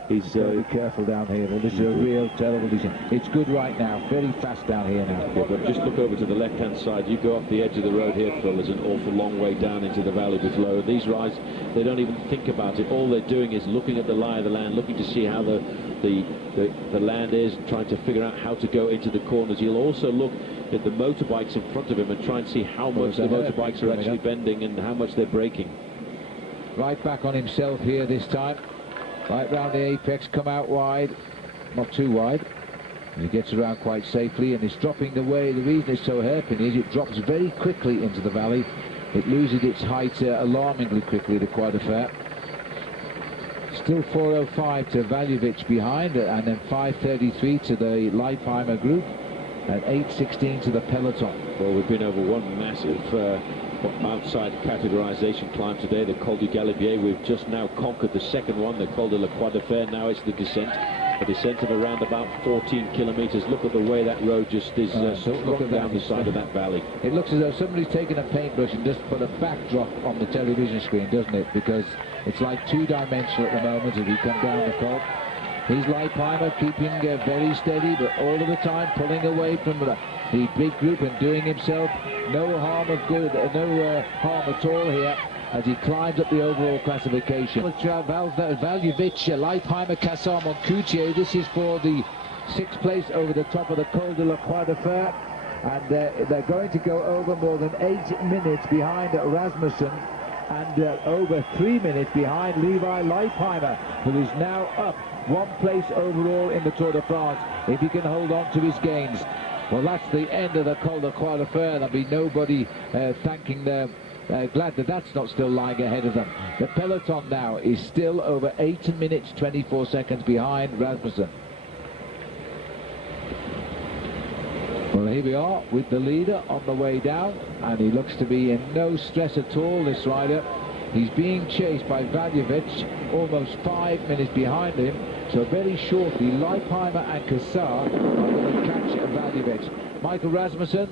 He's be careful down here. This is a real terrible decision. It's good right now, very fast down here now. Yeah, but just look over to the left-hand side. You go off the edge of the road here, Phil. There's an awful long way down into the valley below. These rides, they don't even think about it. All they're doing is looking at the lie of the land, looking to see how the land is, trying to figure out how to go into the corners. He'll also look at the motorbikes in front of him and try and see how much the motorbikes are actually bending and how much they're braking. Right back on himself here this time. Right round the apex, come out wide, not too wide. And he gets around quite safely, and it's dropping the way. The reason it's so hairpin is it drops very quickly into the valley. It loses its height alarmingly quickly, the Croix de Fer. Still 4:05 to Valjevic behind, and then 5:33 to the Leipheimer group, and 8:16 to the peloton. Well, we've been over one massive outside categorization climb today, the Col du Galibier. We've just now conquered the second one, the Col de la Croix de Fer. Now it's the descent. A descent of around about 14 kilometers. Look at the way that road just is strung down the side of that valley. It looks as though somebody's taken a paintbrush and just put a backdrop on the television screen, doesn't it? Because it's like two-dimensional at the moment as we come down the col. He's Leipheimer keeping very steady, but all of the time pulling away from the big group and doing himself no harm of good, no harm at all here as he climbs up the overall classification. Valjevic, Leipheimer, Cassar, Moncoutier. This is for the 6th place over the top of the Col de la Croix de Fer, and they're going to go over more than 8 minutes behind Rasmussen, and over 3 minutes behind Levi Leipheimer, who is now up 1 place overall in the Tour de France, if he can hold on to his gains. Well, that's the end of the Col de Croix de Fer. There'll be nobody thanking them. Glad that that's not still lying ahead of them. The peloton now is still over 8 minutes 24 seconds behind Rasmussen. Well, here we are with the leader on the way down, and he looks to be in no stress at all, this rider. He's being chased by Valjevic, almost 5 minutes behind him. So very shortly, Leipheimer and Cassar are going to catch Valjevic. Michael Rasmussen,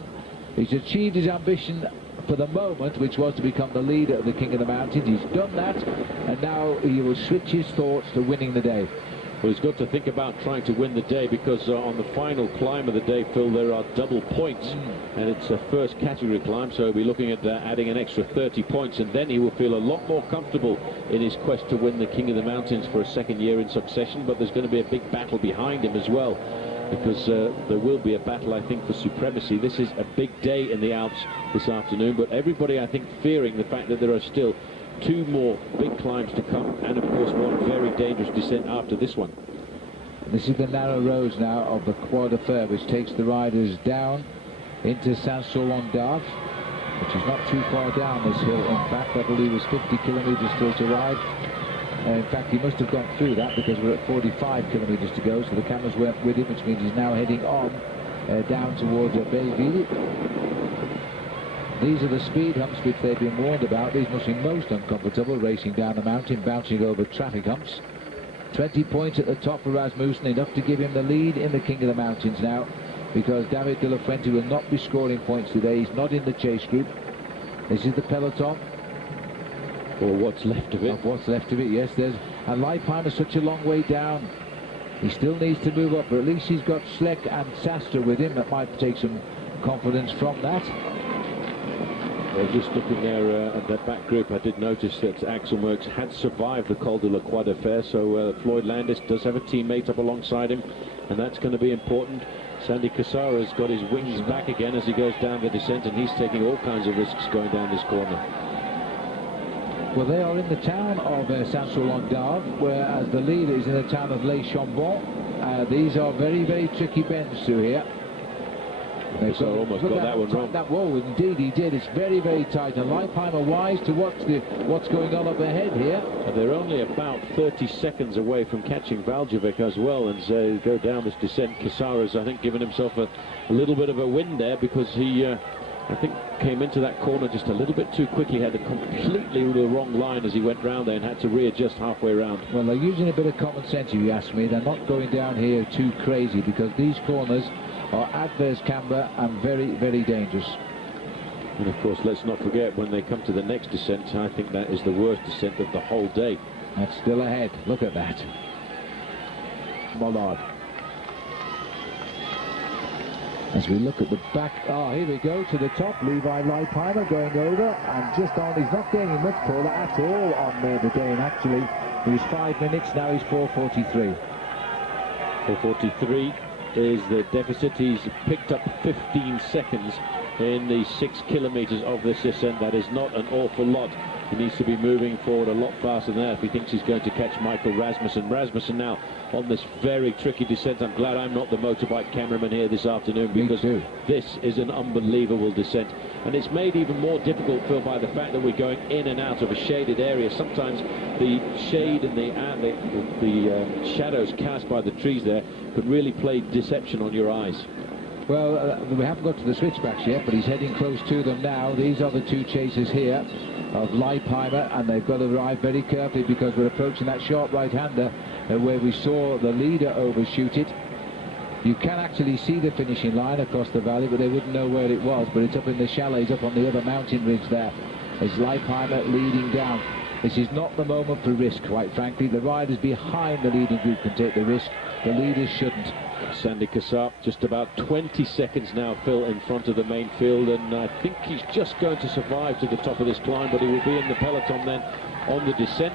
he's achieved his ambition for the moment, which was to become the leader of the King of the Mountains. He's done that, and now he will switch his thoughts to winning the day. Well, he's got to think about trying to win the day, because on the final climb of the day, Phil, there are double points, and it's a first category climb, so he'll be looking at adding an extra 30 points, and then he will feel a lot more comfortable in his quest to win the King of the Mountains for a second year in succession. But there's going to be a big battle behind him as well, because there will be a battle, I think, for supremacy. This is a big day in the Alps this afternoon, but everybody, I think, fearing the fact that there are still 2 more big climbs to come, and of course one very dangerous descent after this one. This is the narrow roads now of the Croix de Fer, which takes the riders down into Saint-Saulon-d'Arve, which is not too far down this hill. In fact, I believe it's 50 kilometers still to ride. In fact, he must have gone through that, because we're at 45 kilometers to go, so the cameras weren't with him, which means he's now heading on down towards Belleville. These are the speed humps which they've been warned about. These must be most uncomfortable, racing down the mountain, bouncing over traffic humps. 20 points at the top for Rasmussen, enough to give him the lead in the King of the Mountains now, because David de la Fuente will not be scoring points today. He's not in the chase group. This is the peloton. Or what's left of it. Of what's left of it, yes. And Leipheimer is such a long way down. He still needs to move up, but at least he's got Schleck and Sastre with him. That might take some confidence from that. Well, just looking there at that back group, I did notice that Axel Merckx had survived the Col de la Croix de Fer, so Floyd Landis does have a teammate up alongside him, and that's going to be important. Sandy Cassar has got his wings back again as he goes down the descent, and he's taking all kinds of risks going down this corner. Well, they are in the town of Saint-Saulon-d'Arve, whereas the leader is in the town of Les Chambon. These are very, very tricky bends through here. They've almost got that one wrong. Whoa, indeed he did. It's very, very tight. And Leipheimer wise to watch what's going on up ahead here. And they're only about 30 seconds away from catching Valjevic as well. And so go down this descent. Cassar has, I think, given himself a little bit of a win there, because he I think came into that corner just a little bit too quickly, had a completely the wrong line as he went round there and had to readjust halfway round. Well, they're using a bit of common sense, if you ask me. They're not going down here too crazy, because these corners are adverse camber and very, very dangerous. And of course, let's not forget, when they come to the next descent, I think that is the worst descent of the whole day. That's still ahead. Look at that. Mollard. As we look at the back, here we go to the top. Levi Leipheimer going over, and just on, he's not gaining much taller at all on the Dane, actually. He was 5 minutes, now he's 4:43. 4:43 is the deficit. He's picked up 15 seconds in the 6 kilometers of this descent. That is not an awful lot. He needs to be moving forward a lot faster than that if he thinks he's going to catch Michael Rasmussen. Rasmussen now on this very tricky descent. I'm glad I'm not the motorbike cameraman here this afternoon, because this is an unbelievable descent. And it's made even more difficult, Phil, by the fact that we're going in and out of a shaded area. Sometimes the shade and the shadows cast by the trees there could really play deception on your eyes. Well, we haven't got to the switchbacks yet, but he's heading close to them now. These are the two chasers here of Leipheimer, and they've got to arrive very carefully, because we're approaching that sharp right-hander where we saw the leader overshoot it. You can actually see the finishing line across the valley, but they wouldn't know where it was. But it's up in the chalets, up on the other mountain ridge there. As Leipheimer leading down. This is not the moment for risk, quite frankly. The riders behind the leading group can take the risk. The leaders shouldn't. Sandy Cassar just about 20 seconds now, Phil, in front of the main field, and I think he's just going to survive to the top of this climb, but he will be in the peloton then on the descent.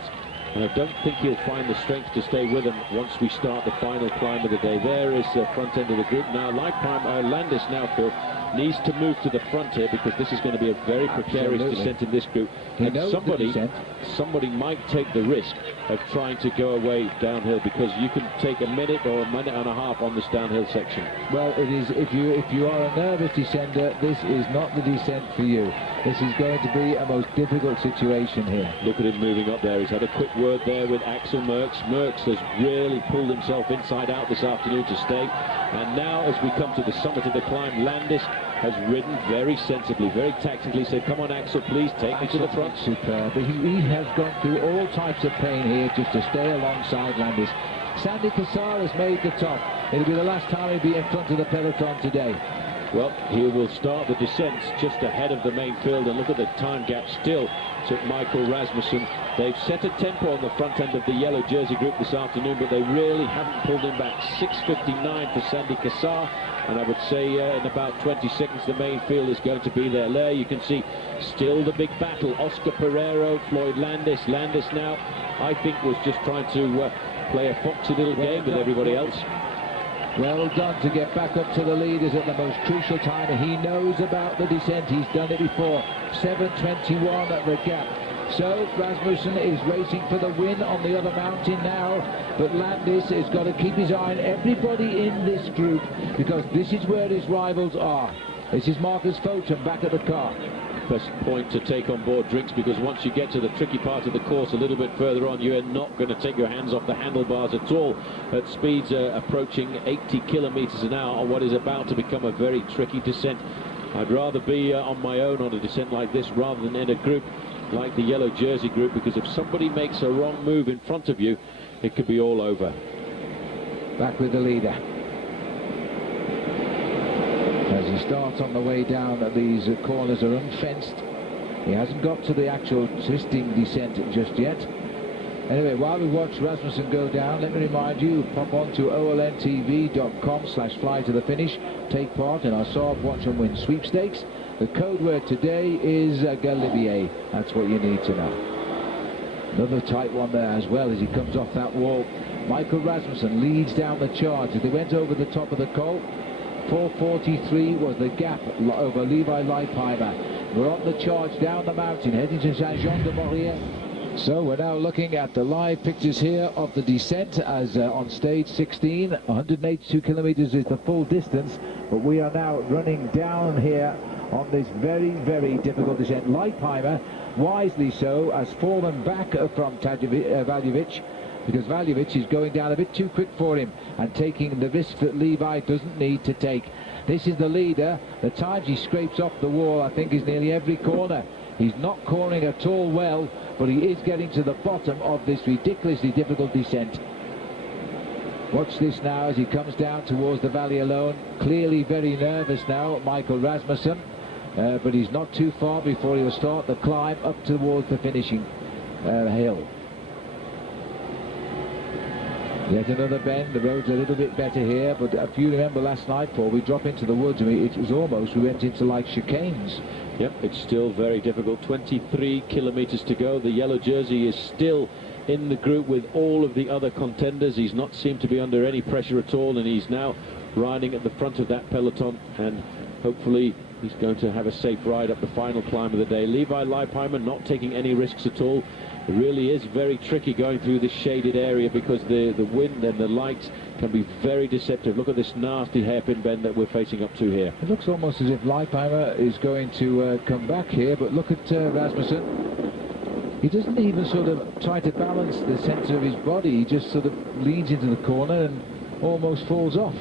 And I don't think he'll find the strength to stay with him once we start the final climb of the day. There is the front end of the group now. Landis now, Phil, needs to move to the front here, because this is going to be a very precarious descent in this group. And somebody might take the risk of trying to go away downhill, because you can take a minute or a minute and a half on this downhill section. Well, it is, if you are a nervous descender, this is not the descent for you. This is going to be a most difficult situation here. Look at him moving up there. He's had a quick word there with Axel Merckx. Merckx has really pulled himself inside out this afternoon to stay. And now, as we come to the summit of the climb, Landis has ridden very sensibly, very tactically, said, come on, Axel, please take me to the front. Superb. He has gone through all types of pain here just to stay alongside Landis. Sandy Cassar has made the top. It'll be the last time he'll be in front of the peloton today. Well, he will start the descent just ahead of the main field, and look at the time gap still to Michael Rasmussen. They've set a tempo on the front end of the yellow jersey group this afternoon, but they really haven't pulled him back. 6:59 for Sandy Cassar, and I would say in about 20 seconds the main field is going to be there. There you can see still the big battle. Oscar Pereiro, Floyd Landis. Landis now, I think, was just trying to play a foxy little game with everybody else. Well done to get back up to the leaders at the most crucial time. He knows about the descent. He's done it before. 7:21 at the gap. So Rasmussen is racing for the win on the other mountain now. But Landis has got to keep his eye on everybody in this group, because this is where his rivals are. This is Marcus Fotum back at the car. Best point to take on board drinks, because once you get to the tricky part of the course a little bit further on, you are not going to take your hands off the handlebars at all at speeds approaching 80 kilometers an hour on what is about to become a very tricky descent. I'd rather be on my own on a descent like this rather than in a group like the yellow jersey group, because if somebody makes a wrong move in front of you, it could be all over. Back with the leader. As he starts on the way down, these corners are unfenced. He hasn't got to the actual twisting descent just yet. Anyway, while we watch Rasmussen go down, let me remind you, pop on to olntv.com/fly to the finish. Take part in our Saab Watch and Win sweepstakes. The code word today is Galibier. That's what you need to know. Another tight one there as well as he comes off that wall. Michael Rasmussen leads down the charge as they went over the top of the col. 4:43 was the gap over Levi Leipheimer. We're on the charge down the mountain, heading to Saint-Jean-de-Maurienne. So we're now looking at the live pictures here of the descent as on stage 16. 182 kilometers is the full distance, but we are now running down here on this very, very difficult descent. Leipheimer, wisely so, has fallen back from Valjevic, because Valjevic is going down a bit too quick for him and taking the risk that Levi doesn't need to take. This is the leader. The times he scrapes off the wall, I think, is nearly every corner. He's not cornering at all well, but he is getting to the bottom of this ridiculously difficult descent. Watch this now as he comes down towards the valley alone. Clearly very nervous now, Michael Rasmussen, but he's not too far before he'll start the climb up towards the finishing hill. Yet another bend. The road's a little bit better here, but if you remember last night, Paul, we drop into the woods and it was almost, we went into like chicanes. Yep, it's still very difficult. 23 kilometers to go. The yellow jersey is still in the group with all of the other contenders. He's not seemed to be under any pressure at all, and he's now riding at the front of that peloton, and hopefully he's going to have a safe ride up the final climb of the day. Levi Leipheimer not taking any risks at all. It really is very tricky going through this shaded area because the wind and the light can be very deceptive. Look at this nasty hairpin bend that we're facing up to here. It looks almost as if Leipheimer is going to come back here, but look at Rasmussen. He doesn't even sort of try to balance the centre of his body. He just sort of leans into the corner and almost falls off.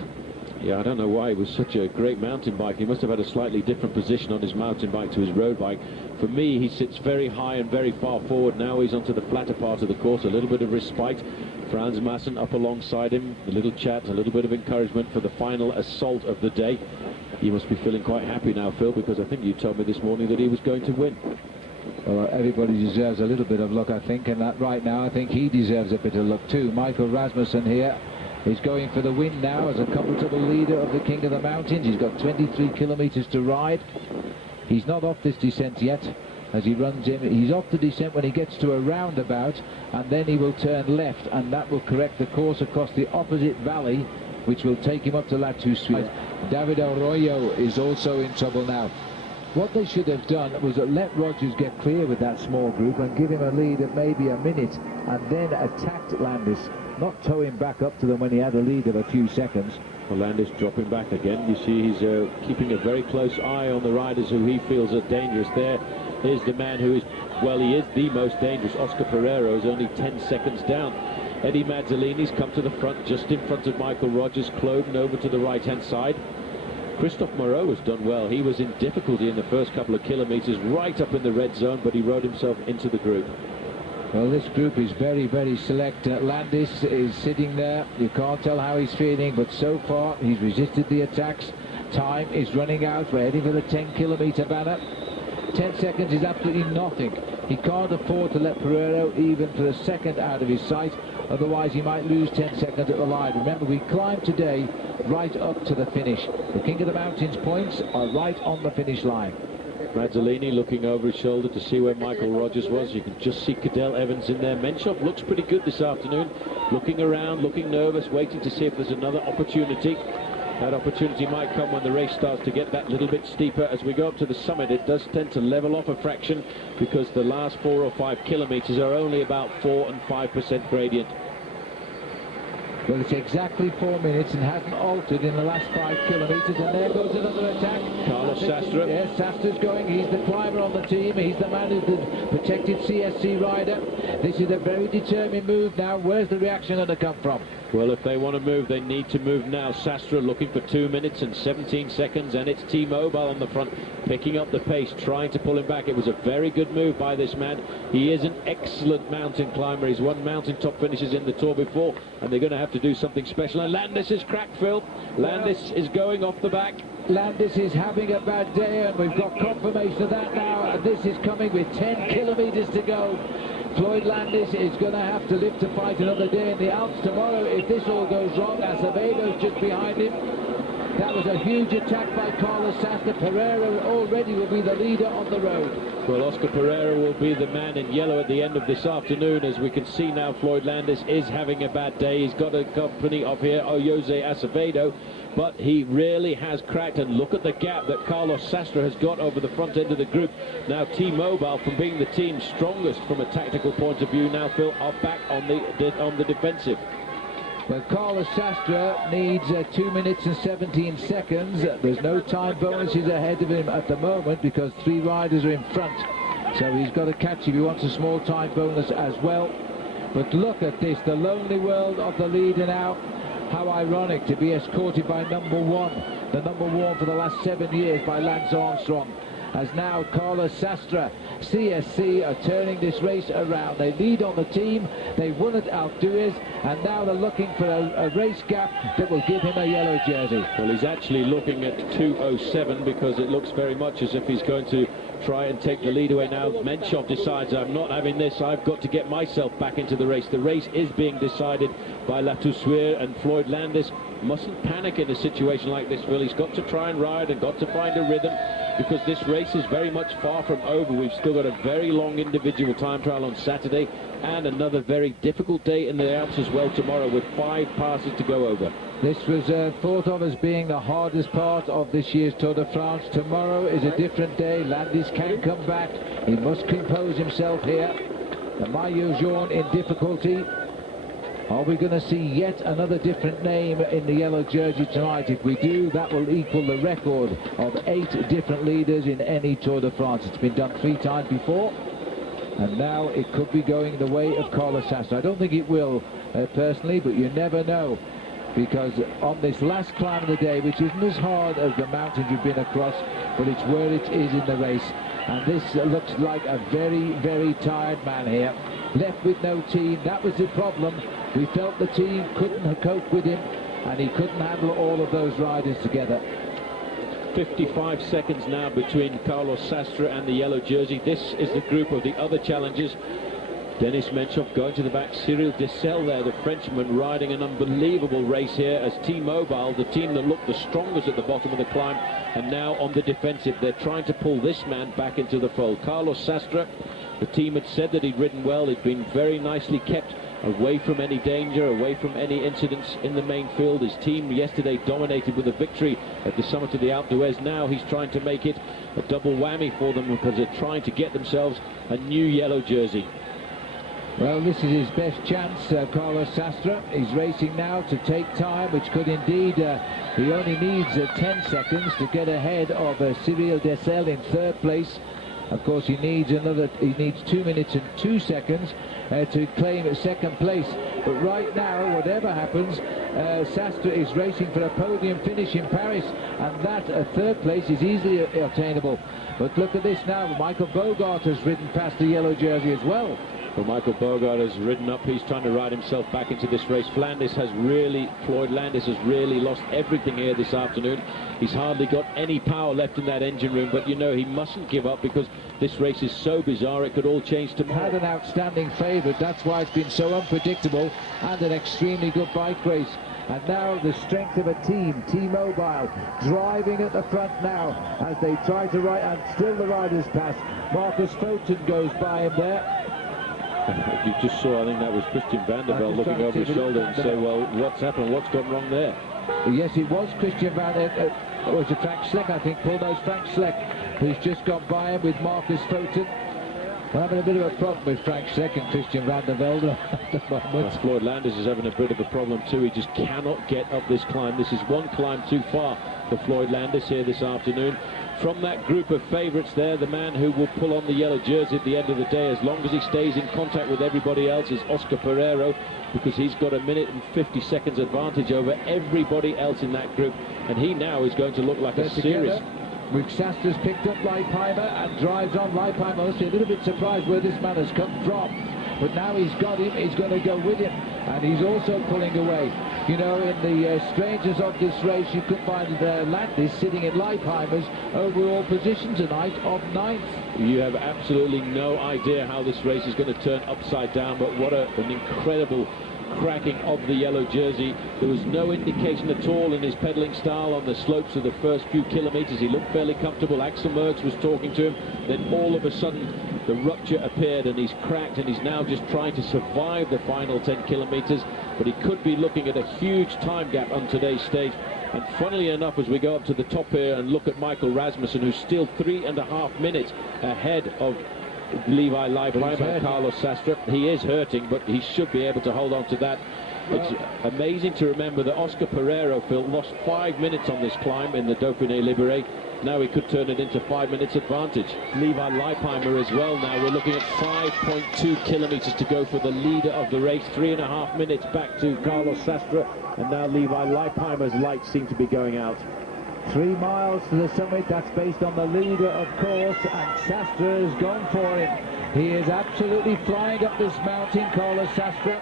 Yeah, I don't know why. He was such a great mountain bike. He must have had a slightly different position on his mountain bike to his road bike. For me, he sits very high and very far forward. Now he's onto the flatter part of the course. A little bit of respite. Frans Maassen up alongside him. A little chat, a little bit of encouragement for the final assault of the day. You must be feeling quite happy now, Phil, because I think you told me this morning that he was going to win. Well, everybody deserves a little bit of luck, I think, and that right now I think he deserves a bit of luck too. Michael Rasmussen here is going for the win now as a comfortable leader of the King of the Mountains. He's got 23 kilometers to ride. He's not off this descent yet as he runs in. He's off the descent when he gets to a roundabout, and then he will turn left, and that will correct the course across the opposite valley, which will take him up to La Toussuire. David Arroyo is also in trouble now. What they should have done was let Rogers get clear with that small group and give him a lead of maybe a minute, and then attacked Landis, not tow him back up to them when he had a lead of a few seconds. Well, Landis dropping back again. You see he's keeping a very close eye on the riders who he feels are dangerous. There is the man who is, well, he is the most dangerous. Oscar Pereiro is only 10 seconds down. Eddie Mazzolini's come to the front, just in front of Michael Rogers. Kloden over to the right-hand side. Christophe Moreau has done well. He was in difficulty in the first couple of kilometers, right up in the red zone, but he rode himself into the group. Well, this group is very, very select. Landis is sitting there. You can't tell how he's feeling, but so far he's resisted the attacks. Time is running out. We're heading for the 10-kilometer banner. 10 seconds is absolutely nothing. He can't afford to let Pereiro even for a second out of his sight, otherwise he might lose 10 seconds at the line. Remember, we climbed today right up to the finish. The King of the Mountains points are right on the finish line. Mazzolini looking over his shoulder to see where Michael Rogers was. You can just see Cadel Evans in there. Menchov looks pretty good this afternoon, looking around, looking nervous, waiting to see if there's another opportunity. That opportunity might come when the race starts to get that little bit steeper. As we go up to the summit, it does tend to level off a fraction because the last 4 or 5 kilometers are only about 4 and 5% gradient. Well, it's exactly 4 minutes and hasn't altered in the last 5 kilometers, and there goes another attack. Carlos Sastre. Yes, Sastra's going. He's the climber on the team. He's the man who's the protected CSC rider. This is a very determined move now. Where's the reaction going to come from? Well, if they want to move, they need to move now. Sastre looking for 2 minutes and 17 seconds, and it's T-Mobile on the front, picking up the pace, trying to pull him back. It was a very good move by this man. He is an excellent mountain climber. He's won mountaintop finishes in the Tour before, and they're going to have to do something special. And Landis is cracked, Phil. Landis is going off the back. Landis is having a bad day, and we've got confirmation of that now. And this is coming with 10 kilometers to go. Floyd Landis is going to have to live to fight another day in the Alps tomorrow if this all goes wrong. Acevedo's just behind him. That was a huge attack by Carlos Sastre. Pereiro already will be the leader on the road. Well, Oscar Pereiro will be the man in yellow at the end of this afternoon. As we can see now, Floyd Landis is having a bad day. He's got a company of here, Jose Acevedo, but he really has cracked. And look at the gap that Carlos Sastre has got over the front end of the group. Now T-Mobile, from being the team's strongest from a tactical point of view, now Phil are back on the defensive. Well, Carlos Sastre needs 2 minutes and 17 seconds. There's no time bonuses ahead of him at the moment because 3 riders are in front. So he's got to catch if he wants a small time bonus as well. But look at this, the lonely world of the leader now. How ironic to be escorted by number 1. the number one for the last 7 years by Lance Armstrong. As now Carlos Sastre, CSC, are turning this race around. They lead on the team, they won at Alturas, and now they're looking for a race gap that will give him a yellow jersey. Well, he's actually looking at 2:07 because it looks very much as if he's going to try and take the lead away now. Menchov decides, I'm not having this, I've got to get myself back into the race. The race is being decided by Latoussuire, and Floyd Landis mustn't panic in a situation like this, Phil. He's got to try and ride and got to find a rhythm, because this race is very much far from over. We've still got a very long individual time trial on Saturday and another very difficult day in the Alps as well tomorrow, with 5 passes to go over. This was thought of as being the hardest part of this year's Tour de France. Tomorrow is a different day. Landis can come back. He must compose himself here. The Maillot Jaune in difficulty. Are we going to see yet another different name in the yellow jersey tonight? If we do, that will equal the record of 8 different leaders in any Tour de France. It's been done 3 times before, and now it could be going the way of Carlos Sastre. I don't think it will, personally, but you never know, because on this last climb of the day, which isn't as hard as the mountains you've been across, but it's where it is in the race, and this looks like a very, very tired man here, left with no team. That was the problem. We felt the team couldn't cope with him, and he couldn't handle all of those riders together. 55 seconds now between Carlos Sastre and the yellow jersey. This is the group of the other challengers. Denis Menchov going to the back. Cyril Dessel there, the Frenchman, riding an unbelievable race here as T-Mobile, the team that looked the strongest at the bottom of the climb, and now on the defensive. They're trying to pull this man back into the fold. Carlos Sastre, the team had said that he'd ridden well. He'd been very nicely kept away from any danger, away from any incidents in the main field. His team yesterday dominated with a victory at the summit of the Alpe d'Huez. Now he's trying to make it a double whammy for them, because they're trying to get themselves a new yellow jersey. Well, this is his best chance, Carlos Sastre. He's racing now to take time, which could indeed, he only needs 10 seconds to get ahead of Cyril Dessel in 3rd place. Of course, he needs 2 minutes and 2 seconds to claim 2nd place. But right now, whatever happens, Sastre is racing for a podium finish in Paris, and that 3rd place is easily attainable. But look at this now. Michael Bogart has ridden past the yellow jersey as well. Well, Michael Bogart has ridden up. He's trying to ride himself back into this race. Floyd Landis has really lost everything here this afternoon. He's hardly got any power left in that engine room, but you know he mustn't give up, because this race is so bizarre it could all change tomorrow. Had an outstanding favourite, that's why it's been so unpredictable, and an extremely good bike race. And now the strength of a team, T-Mobile, driving at the front now as they try to ride, and still the riders pass. Marcus Foten goes by him there. You just saw, I think that was Christian Vandervelde looking over his shoulder and say, well, what's happened? What's gone wrong there? Yes, it was Christian Vandervelde. It was Frank Schleck, I think. Paul knows Frank Schleck, who's just gone by him with Marcus Foten. We're having a bit of a problem with Frank Schleck and Christian Vandervelde at the moment. Floyd Landis is having a bit of a problem too. He just cannot get up this climb. This is one climb too far for Floyd Landis here this afternoon. From that group of favourites there, the man who will pull on the yellow jersey at the end of the day, as long as he stays in contact with everybody else, is Oscar Pereiro, because he's got 1 minute and 50 seconds advantage over everybody else in that group, and he now is going to look like a serious... With Sastre's picked up Leipheimer and drives on. Leipheimer, honestly, a little bit surprised where this man has come from, but now he's got him, he's going to go with him, and he's also pulling away. You know, in the strangeness of this race, you could find Landis sitting in Leipheimer's overall position tonight of 9th. You have absolutely no idea how this race is going to turn upside down, but what an incredible cracking of the yellow jersey. There was no indication at all in his pedaling style on the slopes of the first few kilometers. He looked fairly comfortable. Axel Merckx was talking to him, then all of a sudden the rupture appeared and he's cracked, and he's now just trying to survive the final 10 kilometers, but he could be looking at a huge time gap on today's stage. And funnily enough, as we go up to the top here and look at Michael Rasmussen, who's still 3.5 minutes ahead of Levi Leipheimer and Carlos Sastre. He is hurting, but he should be able to hold on to that. It's amazing to remember that Oscar Pereiro, Phil, lost 5 minutes on this climb in the Dauphiné Libéré. Now he could turn it into 5 minutes advantage. Levi Leipheimer as well now. We're looking at 5.2 kilometers to go for the leader of the race. 3.5 minutes back to Carlos Sastre, and now Levi Leipheimer's lights seem to be going out. 3 miles to the summit. That's based on the leader, of course, and Sastre has gone for him. He is absolutely flying up this mountain, Carlos Sastre.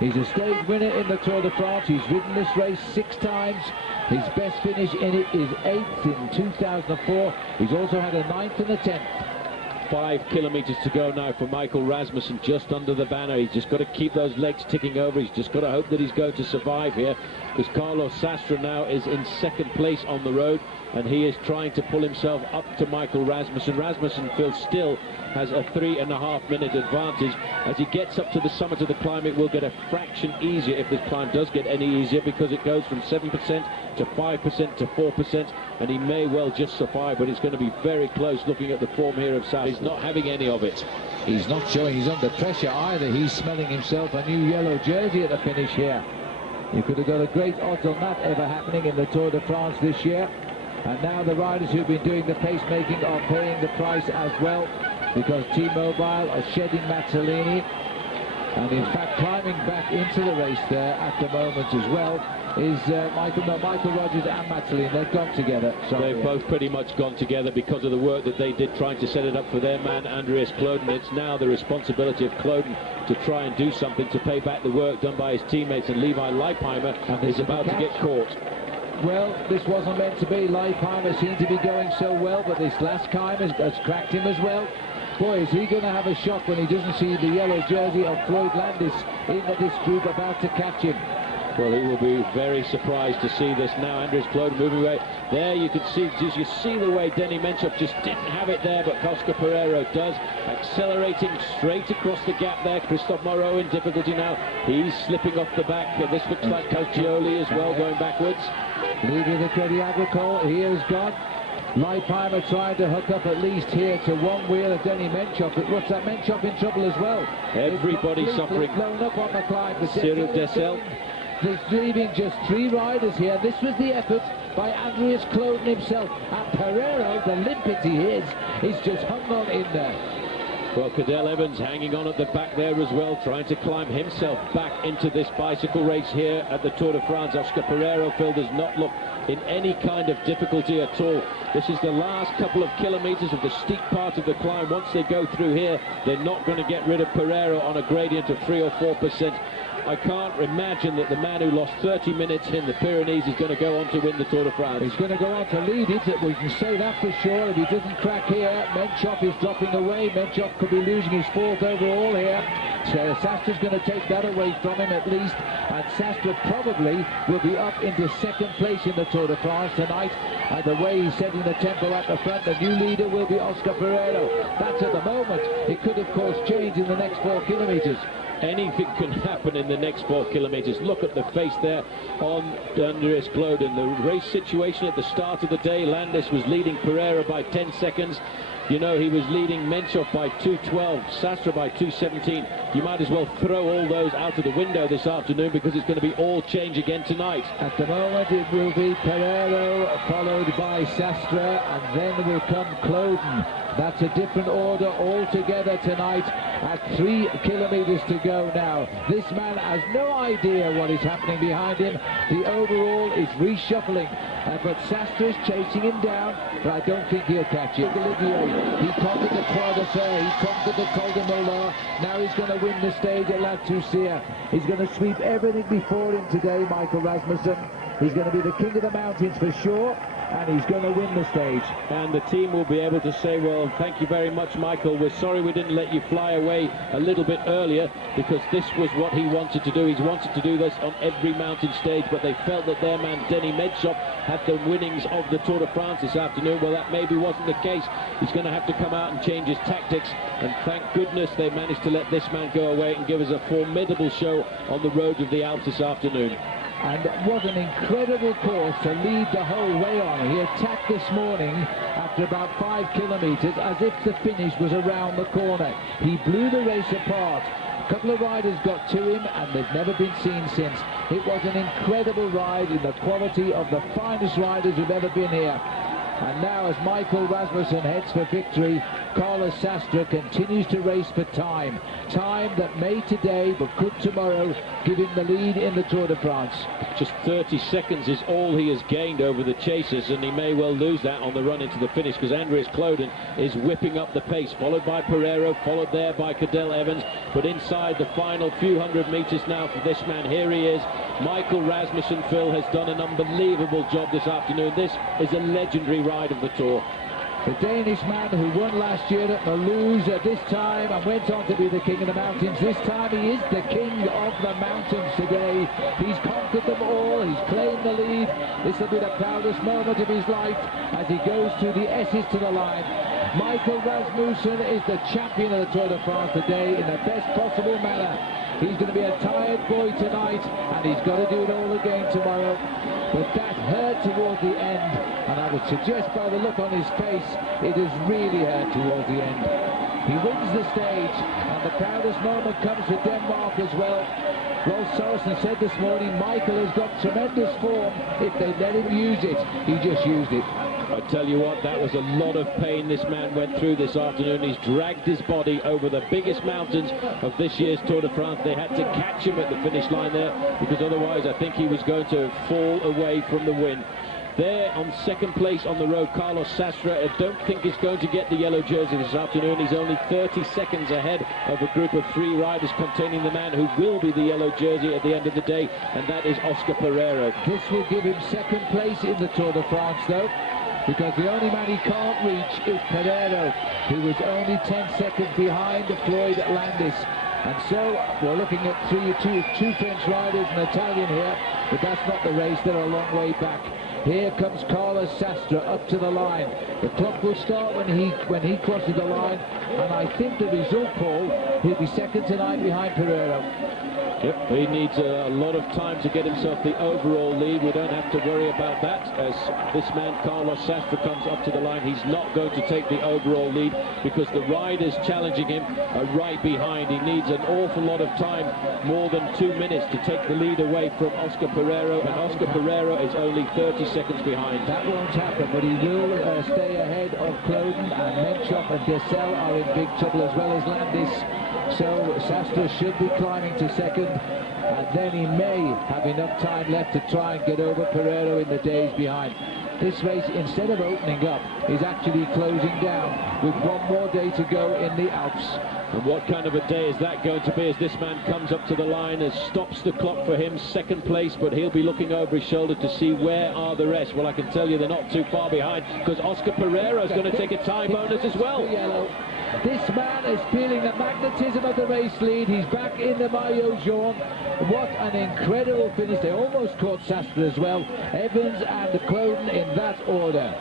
He's a stage winner in the Tour de France. He's ridden this race 6 times. His best finish in it is 8th in 2004. He's also had a 9th and a 10th. 5 kilometers to go now for Michael Rasmussen, just under the banner. He's just got to keep those legs ticking over. He's just got to hope that he's going to survive here, because Carlos Sastre now is in 2nd place on the road, and he is trying to pull himself up to Michael Rasmussen. Rasmussen still has a 3.5-minute advantage. As he gets up to the summit of the climb, it will get a fraction easier if this climb does get any easier, because it goes from 7% to 5% to 4%, and he may well just survive, but it's going to be very close looking at the form here of Sastre. He's not having any of it. He's not showing he's under pressure either. He's smelling himself a new yellow jersey at the finish here. You could have got a great odds on that ever happening in the Tour de France this year. And now the riders who've been doing the pacemaking are paying the price as well, because T-Mobile are shedding Mazzolini, and in fact climbing back into the race there at the moment as well is Michael Rogers and Mazzolini. They've gone together. They've both pretty much gone together because of the work that they did trying to set it up for their man Andreas Kloden. It's now the responsibility of Kloden to try and do something to pay back the work done by his teammates, and Levi Leipheimer is about to get caught. Well, this wasn't meant to be. Leipheimer seemed to be going so well, but this last climb has cracked him as well. Boy, is he going to have a shock when he doesn't see the yellow jersey of Floyd Landis in this group about to catch him. Well, he will be very surprised to see this now. Andreas Kloden moving away. There you can see, you see the way Denny Menchov just didn't have it there, but Oscar Pereiro does. Accelerating straight across the gap there. Christophe Moreau in difficulty now. He's slipping off the back. This looks like Calcioli as well, going backwards. Leader of the Crédit Agricole, he has gone. Leipheimer trying to hook up at least here to one wheel of Denny Menchov, but what's that Menchov in trouble as well? Everybody suffering. Blown up on the climb. Cyril Dessel. There's leaving just 3 riders here. This was the effort by Andreas Kloden himself. And Pereiro, the limpet he is just hung on in there. Well, Cadel Evans hanging on at the back there as well, trying to climb himself back into this bicycle race here at the Tour de France. Oscar Pereiro, Phil, does not look in any kind of difficulty at all. This is the last couple of kilometers of the steep part of the climb. Once they go through here, they're not going to get rid of Pereiro on a gradient of 3 or 4%. I can't imagine that the man who lost 30 minutes in the Pyrenees is going to go on to win the Tour de France. He's going to go on to lead it, we can say that for sure. If he doesn't crack here, Menchov is dropping away. Menchov could be losing his 4th overall here. So Sastre's going to take that away from him at least, and Sastre probably will be up into 2nd place in the Tour de France tonight. And the way he's setting the tempo at the front, the new leader will be Oscar Pereiro. That's at the moment. It could of course change in the next 4 kilometers. Anything can happen in the next 4 kilometers. Look at the face there on Andreas Kloden. The race situation at the start of the day, Landis was leading Pereira by 10 seconds. You know, he was leading Menchov by 2:12, Sastre by 2:17. You might as well throw all those out of the window this afternoon, because it's going to be all change again tonight. At the moment it will be Pereiro followed by Sastre, and then will come Kloden. That's a different order altogether tonight at 3 kilometers to go now. This man has no idea what is happening behind him. The overall is reshuffling, but Sastre is chasing him down, but I don't think he'll catch it. Olivier, he conquered the Croix de Fer, he conquered the Col de Molar. Now he's going to win the stage at La Toussaint. He's going to sweep everything before him today, Michael Rasmussen. He's going to be the king of the mountains for sure, and he's going to win the stage. And the team will be able to say, well, thank you very much, Michael. We're sorry we didn't let you fly away a little bit earlier, because this was what he wanted to do. He's wanted to do this on every mountain stage, but they felt that their man Denny Menchov had the winnings of the Tour de France this afternoon. Well, that maybe wasn't the case. He's going to have to come out and change his tactics, and thank goodness they managed to let this man go away and give us a formidable show on the roads of the Alps this afternoon. And what an incredible course to lead the whole way on. He attacked this morning after about 5 kilometers as if the finish was around the corner. He blew the race apart. A couple of riders got to him, and they've never been seen since. It was an incredible ride in the quality of the finest riders who've ever been here. And now, as Michael Rasmussen heads for victory, Carlos Sastre continues to race for time. Time that may today, but could tomorrow, give him the lead in the Tour de France. Just 30 seconds is all he has gained over the chasers, and he may well lose that on the run into the finish, because Andreas Kloden is whipping up the pace, followed by Pereiro, followed there by Cadel Evans. But inside the final few hundred meters now for this man, here he is. Michael Rasmussen, Phil, has done an unbelievable job this afternoon. This is a legendary ride of the Tour. The Danish man who won last year at Mulhouse at this time and went on to be the king of the mountains. This time he is the king of the mountains today. He's conquered them all. He's claimed the lead. This will be the proudest moment of his life as he goes to the S's to the line. Michael Rasmussen is the champion of the Tour de France today in the best possible manner. He's going to be a tired boy tonight, and he's got to do it all again tomorrow. But that hurt towards the end, and I would suggest by the look on his face, it has really hurt towards the end. He wins the stage, and the proudest moment comes for Denmark as well. Rolf Sørensen said this morning, Michael has got tremendous form. If they let him use it, he just used it. I tell you what, that was a lot of pain this man went through this afternoon. He's dragged his body over the biggest mountains of this year's Tour de France. They had to catch him at the finish line there, because otherwise I think he was going to fall away from the win. There on second place on the road, Carlos Sastre. I don't think he's going to get the yellow jersey this afternoon. He's only 30 seconds ahead of a group of 3 riders containing the man who will be the yellow jersey at the end of the day, and that is Oscar Pereiro. This will give him second place in the Tour de France though, because the only man he can't reach is Pereiro, who was only 10 seconds behind Floyd Landis. And so we're looking at two French riders, an Italian here, but that's not the race. They're a long way back. Here comes Carlos Sastre up to the line. The clock will start when he crosses the line, and I think the result, Paul, he'll be second tonight behind Pereiro. Yep, he needs a lot of time to get himself the overall lead. We don't have to worry about that as this man, Carlos Sastre, comes up to the line. He's not going to take the overall lead because the riders challenging him are right behind. He needs an awful lot of time, more than 2 minutes, to take the lead away from Oscar Pereiro, and Oscar Pereiro is only 30 seconds behind. That won't happen, but he will stay ahead of Kloden, and Menchov and Dessel are in big trouble, as well as Landis. So Sastre should be climbing to second, and then he may have enough time left to try and get over Pereiro in the days behind. This race, instead of opening up, is actually closing down with one more day to go in the Alps. And what kind of a day is that going to be as this man comes up to the line and stops the clock for him, second place, but he'll be looking over his shoulder to see where are the rest. Well, I can tell you they're not too far behind, because Oscar Pereiro is going to take a time bonus as well. Yellow. This man is feeling the magnetism of the race lead. He's back in the maillot jaune. What an incredible finish. They almost caught Sastre as well. Evans and Kloden in that order.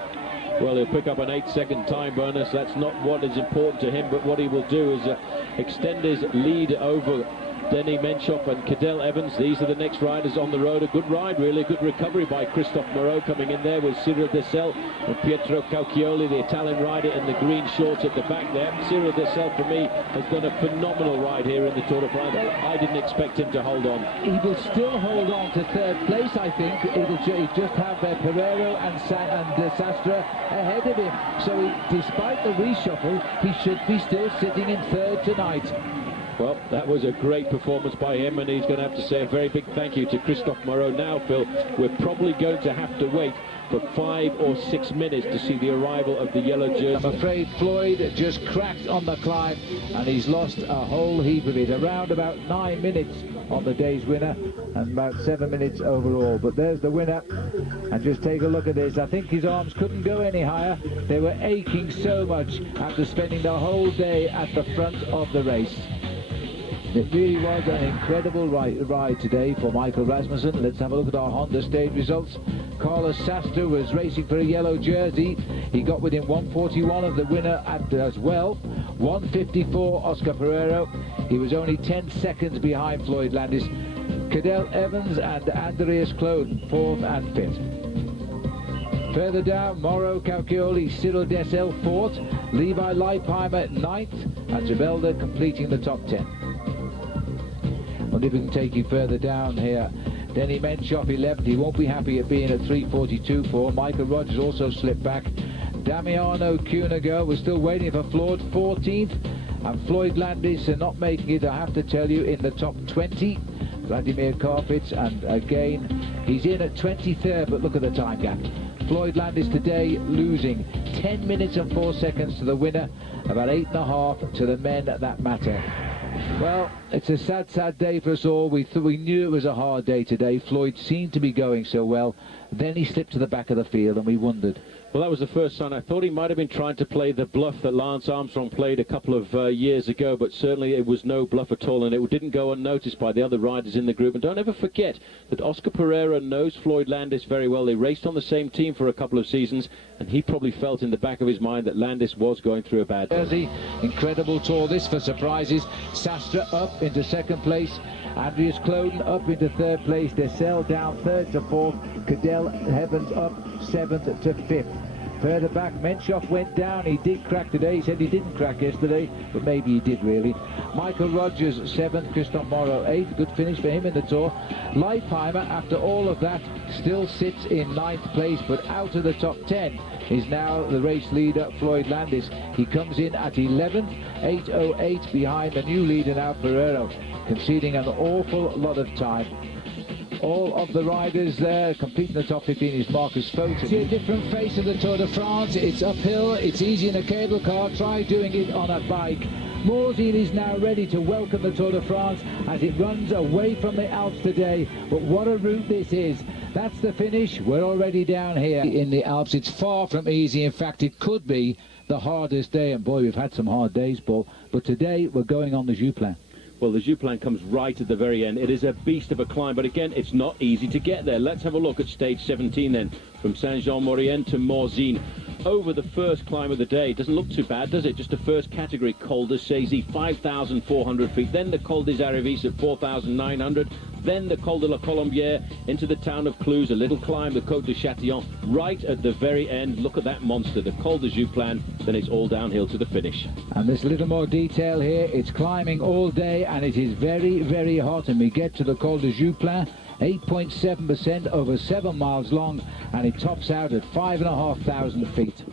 Well, he'll pick up an 8-second time bonus. That's not what is important to him, but what he will do is extend his lead over Denny Menchov and Cadel Evans. These are the next riders on the road. A good ride, really. A good recovery by Christophe Moreau coming in there with Cyril Dessel and Pietro Cauchioli, the Italian rider in the green shorts at the back there. Cyril Dessel, for me, has done a phenomenal ride here in the Tour de France. I didn't expect him to hold on. He will still hold on to third place, I think. He'll just have Pereiro and Sastre ahead of him. So despite the reshuffle, he should be still sitting in third tonight. Well, that was a great performance by him, and he's going to have to say a very big thank you to Christophe Moreau. Now, Phil, we're probably going to have to wait for 5 or 6 minutes to see the arrival of the yellow jersey. I'm afraid Floyd just cracked on the climb, and he's lost a whole heap of it. Around about 9 minutes on the day's winner, and about 7 minutes overall. But there's the winner, and just take a look at this. I think his arms couldn't go any higher. They were aching so much after spending the whole day at the front of the race. It really was an incredible ride today for Michael Rasmussen. Let's have a look at our Honda stage results. Carlos Sastre was racing for a yellow jersey. He got within 141 of the winner as well. 154 Oscar Pereiro. He was only 10 seconds behind Floyd Landis. Cadel Evans and Andreas Kloden, 4th and 5th. Further down, Moreau, Cauchioli, Cyril Dessel, 4th. Levi Leipheimer, 9th. And Trebelda completing the top 10. And if we can take you further down here, Denny Menchov 11th. He won't be happy at being at 3:42 for. Michael Rogers also slipped back. Damiano Cunego was still waiting for Floyd, 14th, and Floyd Landis not making it, I have to tell you, in the top 20. Vladimir Karpitz, and again he's in at 23rd, but look at the time gap. Floyd Landis today losing 10 minutes and 4 seconds to the winner, about 8.5 to the men that matter. Well, it's a sad, sad day for us all. We knew it was a hard day today. Floyd seemed to be going so well. Then he slipped to the back of the field and we wondered. Well, that was the first sign. I thought he might have been trying to play the bluff that Lance Armstrong played a couple of years ago, but certainly it was no bluff at all, and it didn't go unnoticed by the other riders in the group. And don't ever forget that Oscar Pereira knows Floyd Landis very well. They raced on the same team for a couple of seasons, and he probably felt in the back of his mind that Landis was going through a bad day. Incredible tour this for surprises. Sastra up into second place. Andreas Cloden up into third place. Dessel down third to fourth. Cadell Heavens up 7th to 5th. Further back, Menshoff went down. He did crack today. He said he didn't crack yesterday, but maybe he did really. Michael Rogers 7th, Christophe Moreau 8th. Good finish for him in the tour. Leipheimer, after all of that, still sits in 9th place, but out of the top 10 is now the race leader, Floyd Landis. He comes in at 11th, 8:08 behind the new leader now, Pereiro, conceding an awful lot of time. All of the riders there completing the top 15 is Marcus Foten. See a different face of the Tour de France. It's uphill, it's easy in a cable car. Try doing it on a bike. Morzine is now ready to welcome the Tour de France as it runs away from the Alps today. But what a route this is. That's the finish. We're already down here in the Alps. It's far from easy. In fact, it could be the hardest day. And boy, we've had some hard days, Paul. But today we're going on the Jouplan. Well, the Jouplan comes right at the very end. It is a beast of a climb, but again, it's not easy to get there. Let's have a look at stage 17 then, from Saint-Jean-Maurienne to Morzine. Over the first climb of the day. It doesn't look too bad, does it? Just a first category Col de Saisy, 5,400 feet. Then the Col des Arrivis at 4,900. Then the Col de la Colombière into the town of Cluse. A little climb, the Côte de Châtillon. Right at the very end, look at that monster, the Col de Jouplan. Then it's all downhill to the finish. And there's a little more detail here. It's climbing all day and it is very, very hot. And we get to the Col de Jouplan. 8.7% over 7 miles long, and it tops out at 5,500 feet.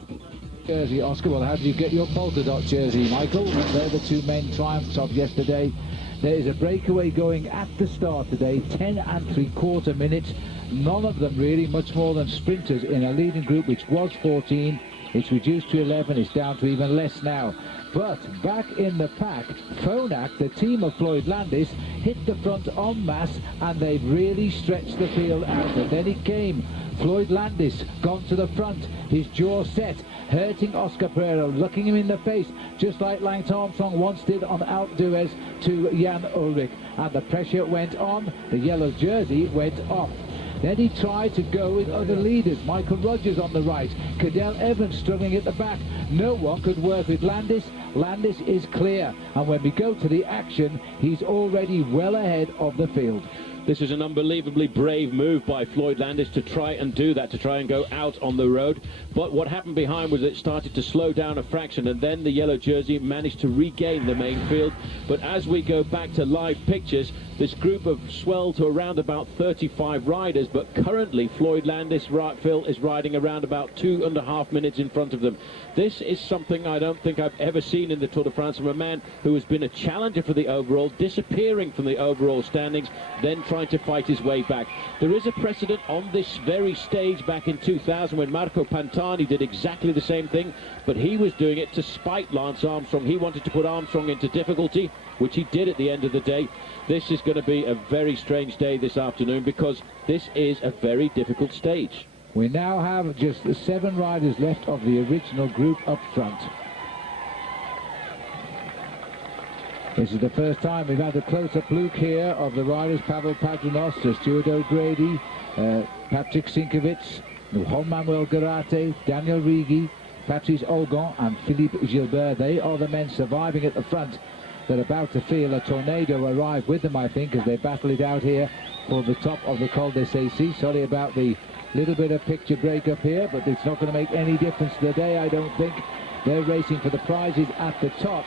Jersey, Oscar, well, how did you get your polka dot jersey, Michael? They're the two main triumphs of yesterday. There is a breakaway going at the start today, 10 3/4 minutes. None of them really much more than sprinters in a leading group, which was 14. It's reduced to 11. It's down to even less now. But back in the pack, Phonak, the team of Floyd Landis, hit the front en masse, and they've really stretched the field out. And then it came. Floyd Landis gone to the front, his jaw set, hurting Oscar Pereira, looking him in the face, just like Lance Armstrong once did on Alpe d'Huez to Jan Ullrich. And the pressure went on, the yellow jersey went off. Then he tried to go with other leaders. Michael Rogers on the right, Cadell Evans struggling at the back. No one could work with Landis. Landis is clear, and when we go to the action, he's already well ahead of the field. This is an unbelievably brave move by Floyd Landis to try and do that, to try and go out on the road. But what happened behind was it started to slow down a fraction, and then the yellow jersey managed to regain the main field. But as we go back to live pictures, this group have swelled to around about 35 riders, but currently Floyd Landis, Phil, is riding around about 2.5 minutes in front of them. This is something I don't think I've ever seen in the Tour de France from a man who has been a challenger for the overall, disappearing from the overall standings, then trying to fight his way back. There is a precedent on this very stage back in 2000 when Marco Pantani did exactly the same thing, but he was doing it to spite Lance Armstrong. He wanted to put Armstrong into difficulty, which he did at the end of the day. This is going to be a very strange day this afternoon because this is a very difficult stage. We now have just 7 riders left of the original group up front. This is the first time we've had a close-up look here of the riders. Pavel Padronos, Stuart O'Grady, Patrick Sinkovits, Juan Manuel Garate, Daniel Rigi, Patrice Olgon and Philippe Gilbert. They are the men surviving at the front. They're about to feel a tornado arrive with them, I think, as they battle it out here for the top of the Col de Saisy. Sorry about the little bit of picture break up here, but it's not going to make any difference today, I don't think. They're racing for the prizes at the top.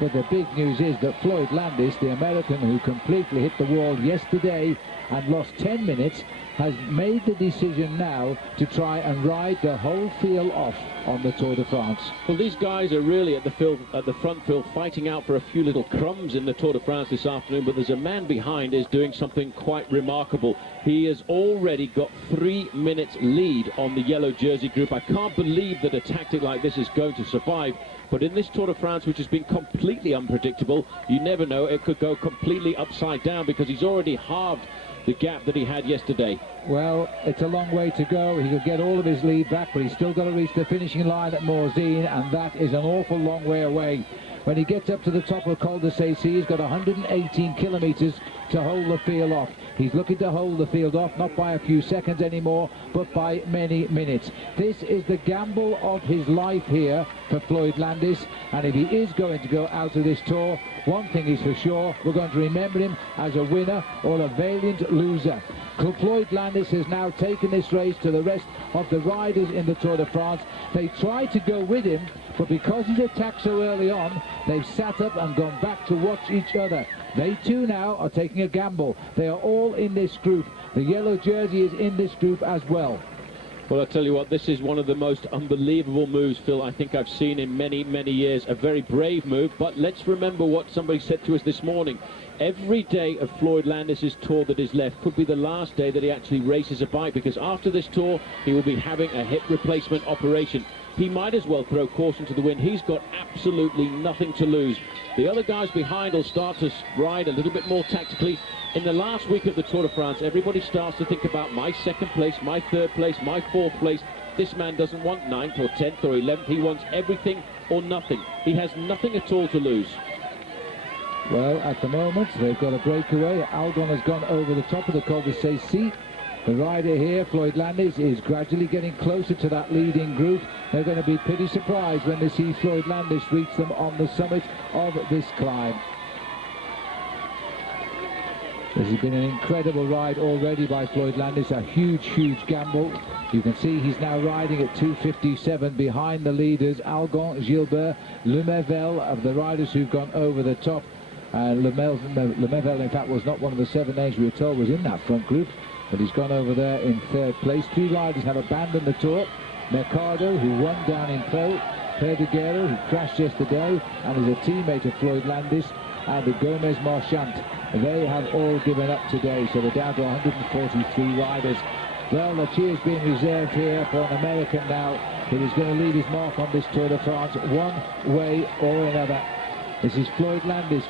But the big news is that Floyd Landis, the American who completely hit the wall yesterday, and lost 10 minutes, has made the decision now to try and ride the whole field off on the Tour de France. Well, these guys are really at the front field fighting out for a few little crumbs in the Tour de France this afternoon, but there's a man behind is doing something quite remarkable. He has already got 3 minutes lead on the yellow jersey group. I can't believe that a tactic like this is going to survive, but in this Tour de France, which has been completely unpredictable, you never know, it could go completely upside down, because he's already halved the gap that he had yesterday. Well, it's a long way to go. He could get all of his lead back, but he's still got to reach the finishing line at Morzine, and that is an awful long way away. When he gets up to the top of Col de Sacy, he's got 118 kilometres to hold the field off. He's looking to hold the field off, not by a few seconds anymore, but by many minutes. This is the gamble of his life here for Floyd Landis, and if he is going to go out of this Tour, one thing is for sure, we're going to remember him as a winner or a valiant loser. Floyd Landis has now taken this race to the rest of the riders in the Tour de France. They tried to go with him, but because he's attacked so early on, they've sat up and gone back to watch each other. They too now are taking a gamble. They are all in this group. The yellow jersey is in this group as well. Well, I'll tell you what, this is one of the most unbelievable moves, Phil, I think I've seen in many, many years. A very brave move, but let's remember what somebody said to us this morning. Every day of Floyd Landis' tour that is left could be the last day that he actually races a bike, because after this tour, he will be having a hip replacement operation. He might as well throw caution to the wind. He's got absolutely nothing to lose. The other guys behind will start to ride a little bit more tactically. In the last week of the Tour de France, everybody starts to think about my second place, my third place, my fourth place. This man doesn't want 9th or 10th or 11th. He wants everything or nothing. He has nothing at all to lose. Well, at the moment, they've got a breakaway. Algon has gone over the top of the Col de Sacy. The rider here, Floyd Landis, is gradually getting closer to that leading group. They're going to be pretty surprised when they see Floyd Landis reach them on the summit of this climb. This has been an incredible ride already by Floyd Landis, a huge, huge gamble. You can see he's now riding at 2:57 behind the leaders, Algon, Gilbert, Lemaivel, of the riders who've gone over the top. Lemaivel, in fact, was not one of the 7 names we were told was in that front group, but he's gone over there in 3rd place. 3 riders have abandoned the Tour. Mercado, who won down in Pau, Perdiguero, who crashed yesterday and is a teammate of Floyd Landis, and the Gomez Marchant. They have all given up today, so they're down to 143 riders. Well, the cheer's being reserved here for an American now, who is going to leave his mark on this Tour de France one way or another. This is Floyd Landis.